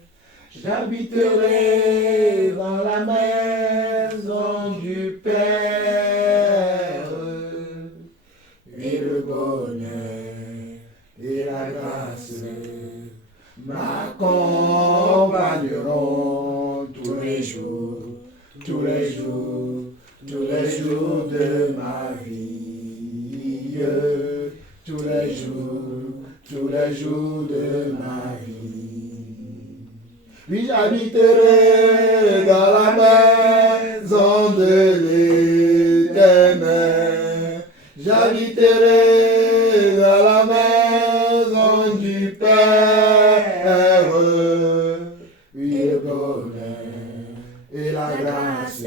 J'habiterai dans la maison du Père. Et le bonheur et la grâce m'accompagneront tous les jours, tous les jours, tous les jours de ma vie, tous les jours de ma vie. Oui, j'habiterai dans la maison de l'Éternel. J'habiterai dans la maison du Père. Oui, le bonheur et la grâce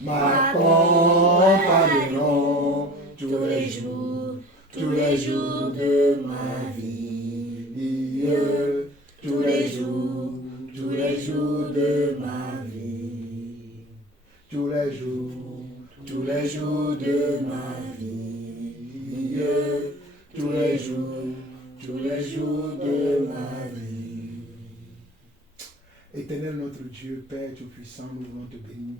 m'accompagneront tous les jours de ma vie. Tous les jours de ma vie. Tous les jours de ma vie. Tous les jours de ma vie. Éternel notre Dieu, Père Tout-Puissant, nous voulons te bénir.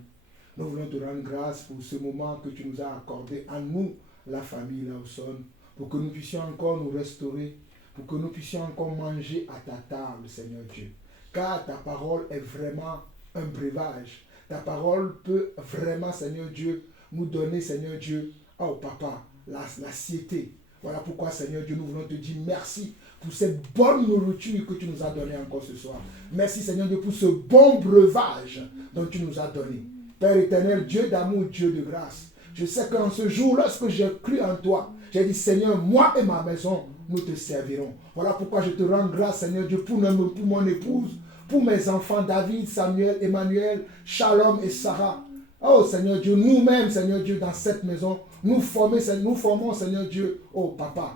Nous voulons te rendre grâce pour ce moment que tu nous as accordé à nous, la famille Lawson, pour que nous puissions encore nous restaurer, pour que nous puissions encore manger à ta table, Seigneur Dieu. Car ta parole est vraiment un breuvage. Ta parole peut vraiment, Seigneur Dieu, nous donner, Seigneur Dieu, oh Papa, la satiété. Voilà pourquoi, Seigneur Dieu, nous voulons te dire merci pour cette bonne nourriture que tu nous as donnée encore ce soir. Merci, Seigneur Dieu, pour ce bon breuvage dont tu nous as donné. Père éternel, Dieu d'amour, Dieu de grâce, je sais qu'en ce jour, lorsque j'ai cru en toi, j'ai dit, Seigneur, moi et ma maison, nous te servirons. Voilà pourquoi je te rends grâce, Seigneur Dieu, pour mon épouse, pour mes enfants, David, Samuel, Emmanuel, Shalom et Sarah. Oh Seigneur Dieu, nous-mêmes, Seigneur Dieu, dans cette maison, nous formons, Seigneur Dieu, oh Papa,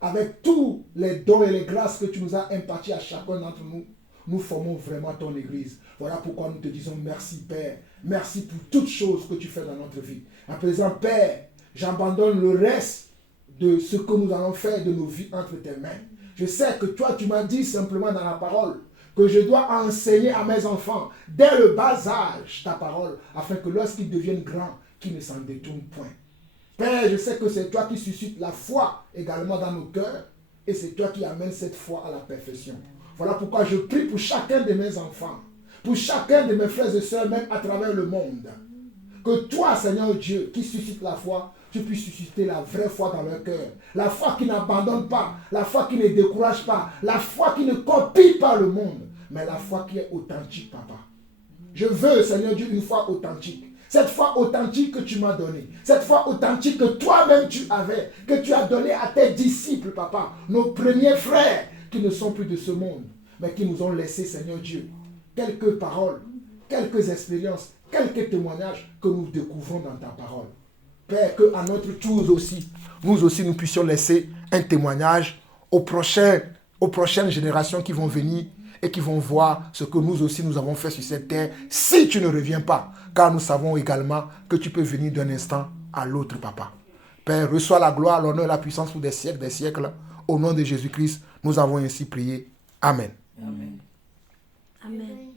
avec tous les dons et les grâces que tu nous as impartis à chacun d'entre nous, nous formons vraiment ton église. Voilà pourquoi nous te disons merci Père. Merci pour toutes choses que tu fais dans notre vie. À présent Père, j'abandonne le reste de ce que nous allons faire de nos vies entre tes mains. Je sais que toi tu m'as dit simplement dans la parole que je dois enseigner à mes enfants dès le bas âge ta parole, afin que lorsqu'ils deviennent grands, qu'ils ne s'en détournent point. Père, je sais que c'est toi qui suscites la foi également dans nos cœurs, et c'est toi qui amènes cette foi à la perfection. Voilà pourquoi je prie pour chacun de mes enfants, pour chacun de mes frères et sœurs, même à travers le monde, que toi, Seigneur Dieu, qui suscite la foi, tu puisses susciter la vraie foi dans leur cœur. La foi qui n'abandonne pas, la foi qui ne décourage pas, la foi qui ne copie pas le monde, mais la foi qui est authentique, Papa. Je veux, Seigneur Dieu, une foi authentique. Cette foi authentique que tu m'as donnée, cette foi authentique que toi-même tu avais, que tu as donnée à tes disciples, Papa, nos premiers frères qui ne sont plus de ce monde, mais qui nous ont laissé, Seigneur Dieu, quelques paroles, quelques expériences, quelques témoignages que nous découvrons dans ta parole. Père, qu'à notre tour aussi, nous puissions laisser un témoignage aux prochaines générations qui vont venir et qui vont voir ce que nous aussi nous avons fait sur cette terre, si tu ne reviens pas, car nous savons également que tu peux venir d'un instant à l'autre, Papa. Père, reçois la gloire, l'honneur et la puissance pour des siècles. Au nom de Jésus-Christ, nous avons ainsi prié. Amen. Amen. Amen.